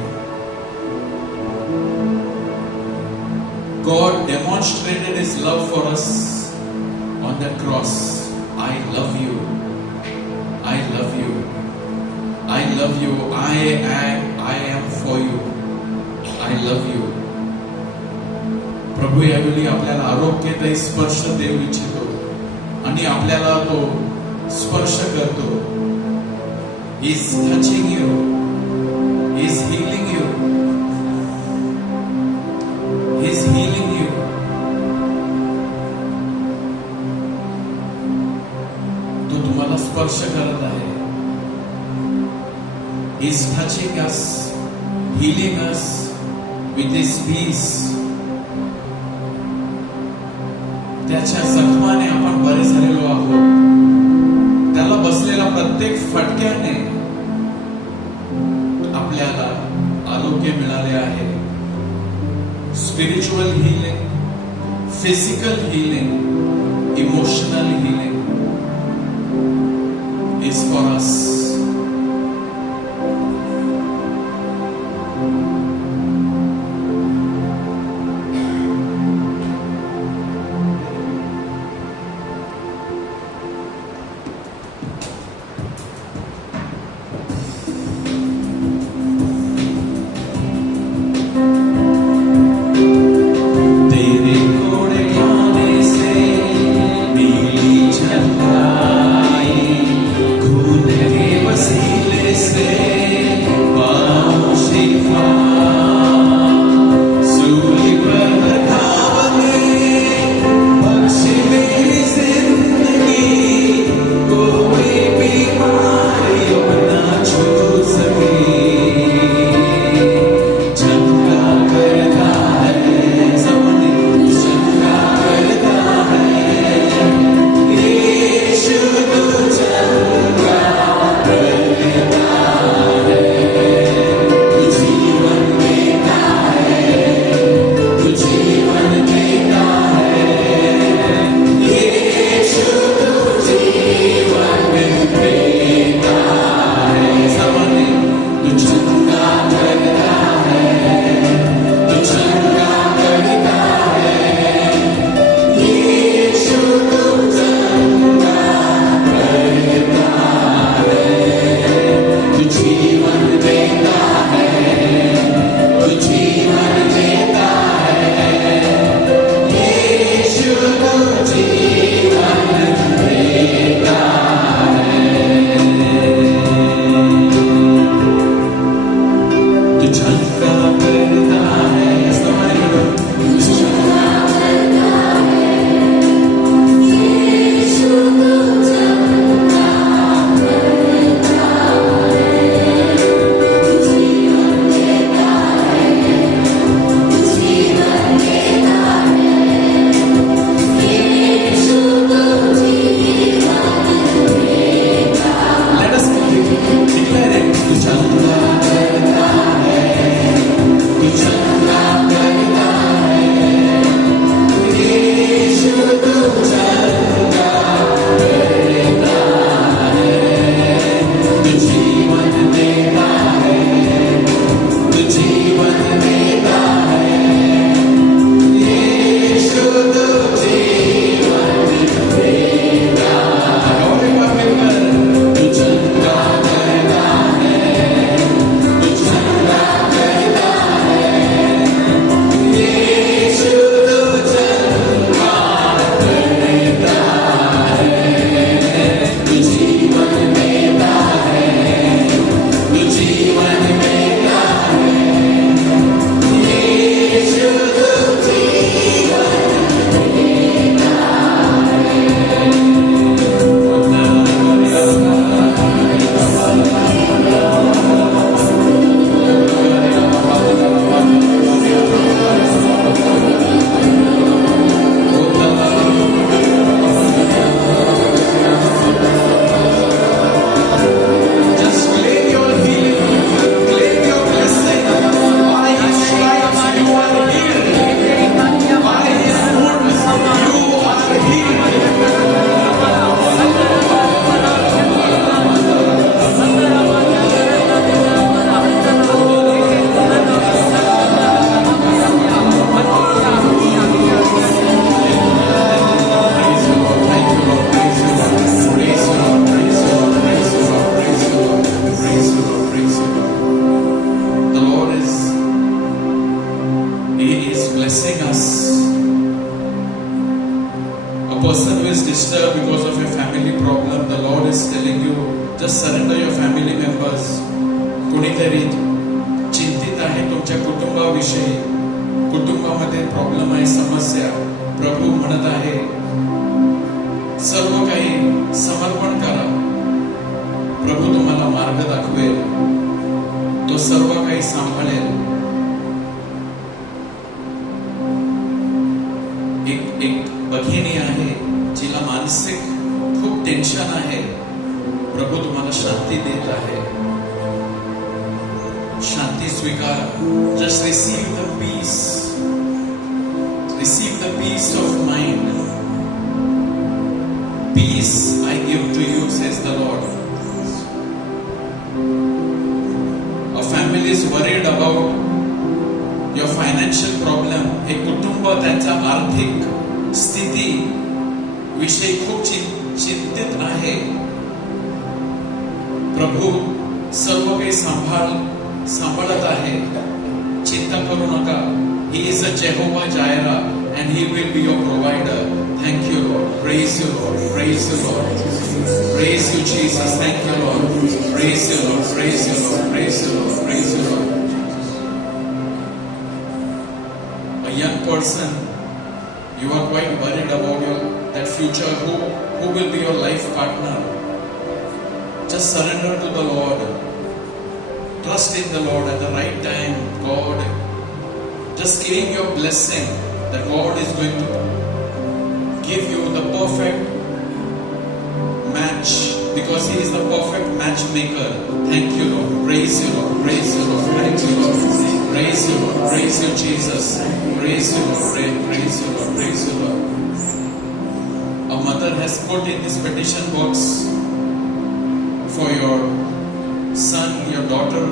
God demonstrated his love for us on the cross. I love you. I love you. I love you. I am for you. I love you. प्रभू यावेळी आपल्याला आरोग्यदायी स्पर्श देऊ इच्छितो आणि आपल्याला तो स्पर्श करतो. He is touching you. He is healing you. He is healing you. तो तुम्हाला स्पर्श करत आहे. He is touching us, healing us with his peace. त्याच्या जखमाने आपण बरे झालेलो आहोत. त्याला बसलेला प्रत्येक फटक्याने आपल्याला आरोग्य मिळाले आहे. Spiritual healing, physical healing, emotional healing is for us. तेरे कोड़े आने से नीली छटाई खून के person who is disturbed because of your family problem, the Lord is telling you, just surrender your family members. कोणीतरी चिंतित आहे तुमच्या कुटुंबाविषयी, कुटुंबामध्ये प्रॉब्लेम आहे, समस्या, प्रभू म्हणत आहे सर्व काही समर्पण करा. प्रभू तुम्हाला मार्ग दाखवेल, तो सर्व काही सांभाळेल. एक भगिनी आहे जिला मानसिक खूप टेन्शन आहे. प्रभू तुम्हाला शांती देत आहे. शांती स्वीकार. Just receive the peace. Receive the peace of mind. Peace I give to you, says the Lord. A family is worried about your financial problem. हे कुटुंब त्यांच्या आर्थिक स्थिती विषयी खूप चिंतित आहे. प्रभू सर्व काही सांभाळत आहे. चिंता करू नका. He is a Jehovah Jireh and He will be your provider. Thank you, Lord. Praise you, Lord. Praise you, Lord. Praise you, Jesus. Thank you, Lord. Praise you, Lord. Praise you, Lord. Praise you, Lord. Praise you, Lord. A young person, you are quite worried about that future. Who will be your life partner? Just surrender to the Lord. Trust in the Lord at the right time. God, just claim your blessing that God is going to give you the perfect match because He is the perfect matchmaker. Thank you, Lord. Praise you, Lord. Praise you, Lord. Thank you, Lord. Praise you, Lord. Praise you, Jesus. Praise you, Lord. Praise you, Lord. Praise you, Lord. A mother has put in this petition box for your son, your daughter.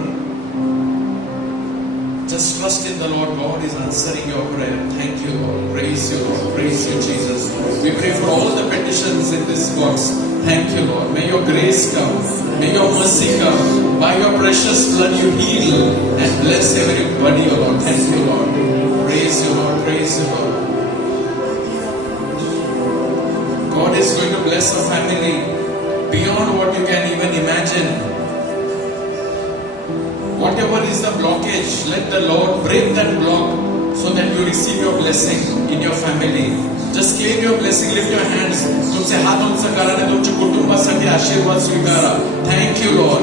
Just trust in the Lord. God is answering your prayer. Thank you, Lord. Praise you, Lord. Praise you, Jesus. We pray for all the petitions in this box. Thank you, Lord. May your grace come. May your mercy come. By your precious blood you heal and bless everybody, O Lord. Thank you, Lord. Praise you, Lord. Praise you, Lord. God is going to bless a family beyond what you can even imagine. Whatever is the blockage, let the Lord break that block so that you receive your blessing in your family. Just claim your blessing. Lift your hands. तुमचे हात उंच करा आणि तुमच्या कुटुंबासाठी आशीर्वाद स्वीकारा. Thank you, Lord.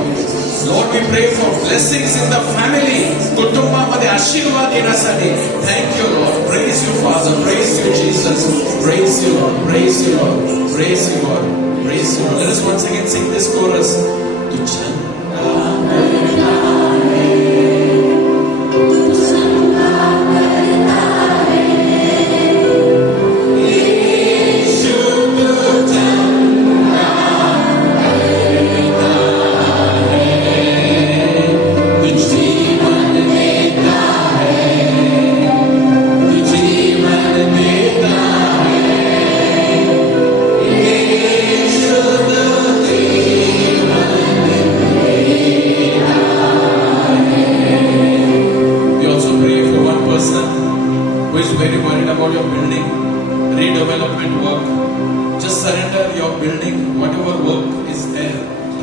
Lord, we pray for blessings in the family. कुटुंबामध्ये आशीर्वाद येण्यासाठी. Thank you, Lord. Praise you, Father. Praise you, Jesus. Praise you, Lord. Praise you, Lord. Praise you, Lord. Praise you, Lord. Let us once again sing this chorus.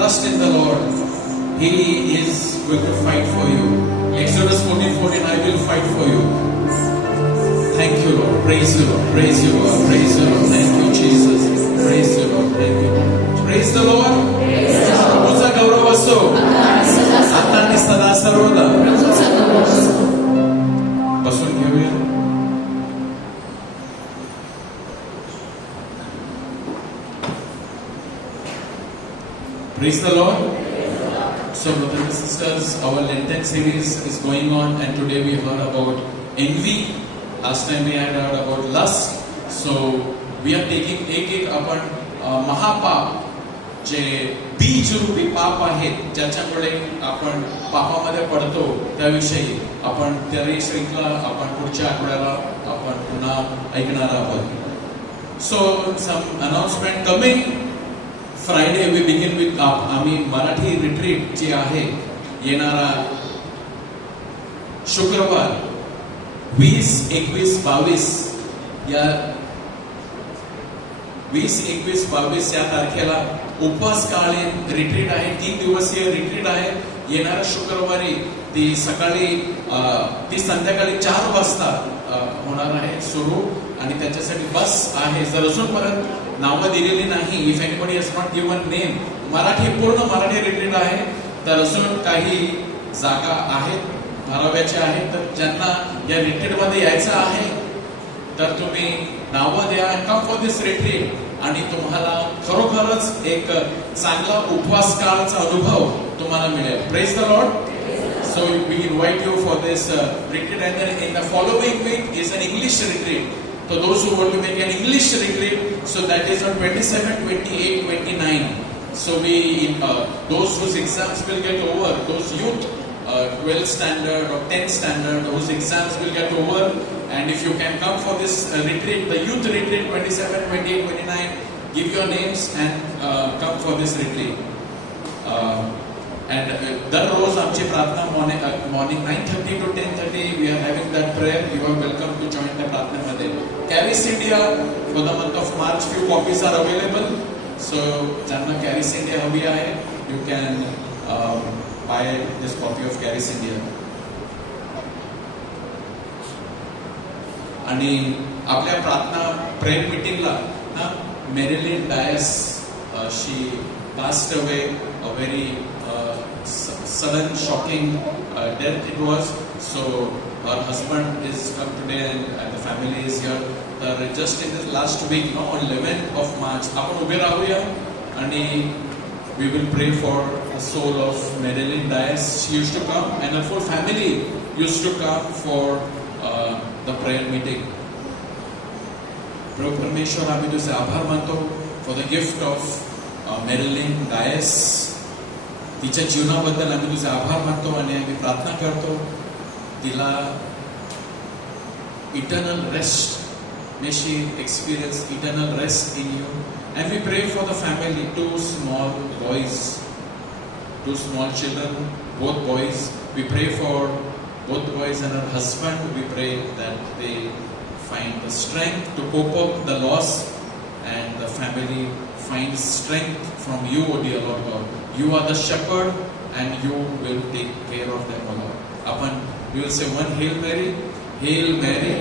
Trust in the Lord. He is going to fight for you. Exodus 14:14, I will fight for you. Thank you, Lord. Praise you, Lord. Praise you, Lord. Praise you, Lord. Thank you, Jesus. Praise you, Lord. Thank you. Praise the Lord. प्रभूचा गौरव असो. आता आणि सदा सर्वदा. बसून घेऊया. Praise the Lord. So, brothers and sisters, our Lenten series is going on, and today we heard about envy. Last time we had heard about lust. So, we are taking एक आपण महापाप जे बीज रूपी पाप आहेत ज्याच्यामुळे आपण पापामध्ये पडतो त्याविषयी आपण त्या श्रृंखला आपण पुढच्या आठवड्याला आपण पुन्हा ऐकणार आहोत. So, some announcement coming. Friday we begin with आम्ही मराठी रिट्रीट जी आहे येणारा शुक्रवार 20, 21, 22 या 20, 21, 22 या तारखेला उपवासकालीन रिट्रीट आहे. 3 दिवसीय रिट्रीट आहे. येणाऱ्या शुक्रवारी ती सकाळी ती संध्याकाळी 4 वाजता होणार आहे सुरू. आणि त्याच्यासाठी बस आहे. जर अजूनपर्यंत नावं दिलेली नाही, if anybody has not given name, पूर्ण मराठी रिट्रीट आहे. तर अजून काही जागा आहेत भराव्याच्या आहेत. तर ज्यांना या रिट्रीट मध्ये यायचं आहे तर तुम्ही नावं द्या. Come for this retreat. आणि तुम्हाला खरोखरच एक चांगला उपवास काळाचा अनुभव तुम्हाला मिळेल. Praise the Lord. So we invite you for this retreat, and then in the following week is an English retreat. So those who want to make an English retreat, so that is on 27, 28, 29. So those whose exams will get over, those youth 12th standard or 10th standard, those exams will get over. And if you can come for this retreat, the youth retreat 27, 28, 29, give your names and come for this retreat. And दररोज आमची प्रार्थना morning 9:30 to 10:30 we are having that prayer. You are welcome to join the प्रार्थनेमध्ये. Caris India for the month of March, few copies are available. So ज्यांना Caris India हवी आहे, you can buy this copy of Caris India. आणि आपल्या प्रार्थना prayer मीटिंगला ना Marilyn Dias she passed away, a very sudden shocking death it was. So her husband is come today and the family is here. तर just in this last week, on 11th of March, आपण उभे राहूया आणि we will pray for the soul of Marilyn Dias. She used to come and her full family used to come for the prayer meeting. प्रभु परमेश्वर, आम्ही तुझे आभार मानतो for the gift of Marilyn Dias. तिच्या जीवनाबद्दल आम्ही तुझे आभार मानतो आणि आम्ही प्रार्थना करतो तिला eternal rest, may she experience eternal rest in you. And we pray for the family, 2 small boys, 2 small children, both boys. We pray for both boys and her husband. We pray that they find the strength to cope up the loss, and the family finds strength from you, O dear Lord God. You are the shepherd and you will take care of them, O Lord. Upon we will say one Hail Mary. Hail Mary.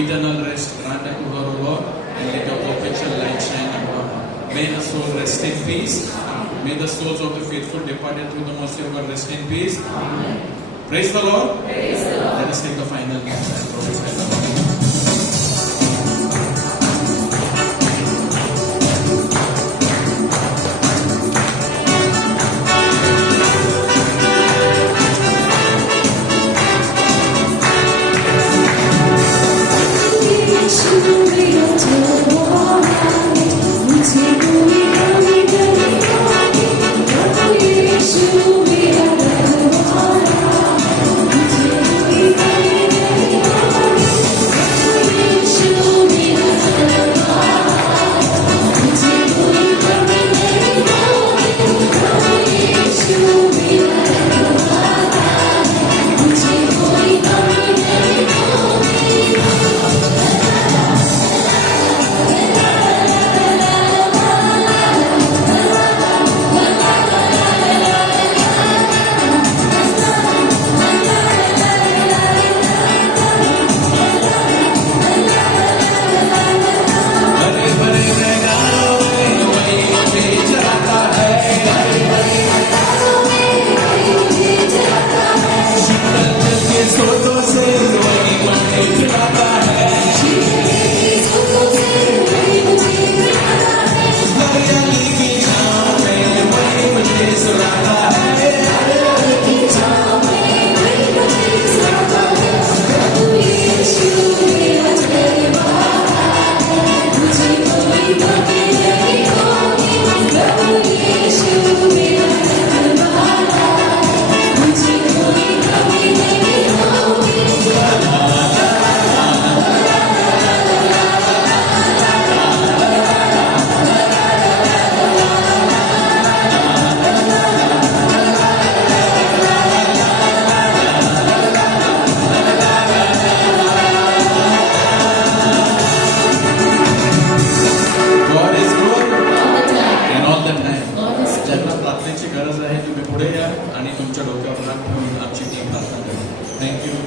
Eternal rest grant unto her, O Lord, and let your perpetual light shine upon her. May her soul rest in peace. May the souls of the faithful departed through the mercy of God rest in peace. Amen. Praise the Lord. Praise the Lord. Let us take the final and prophesy the Lord. Thank you. गरज आहे तुम्ही पुढे या आणि तुमच्या डोक्यावर हात ठेवून आमची टीम प्रार्थना करेल. थँक्यू.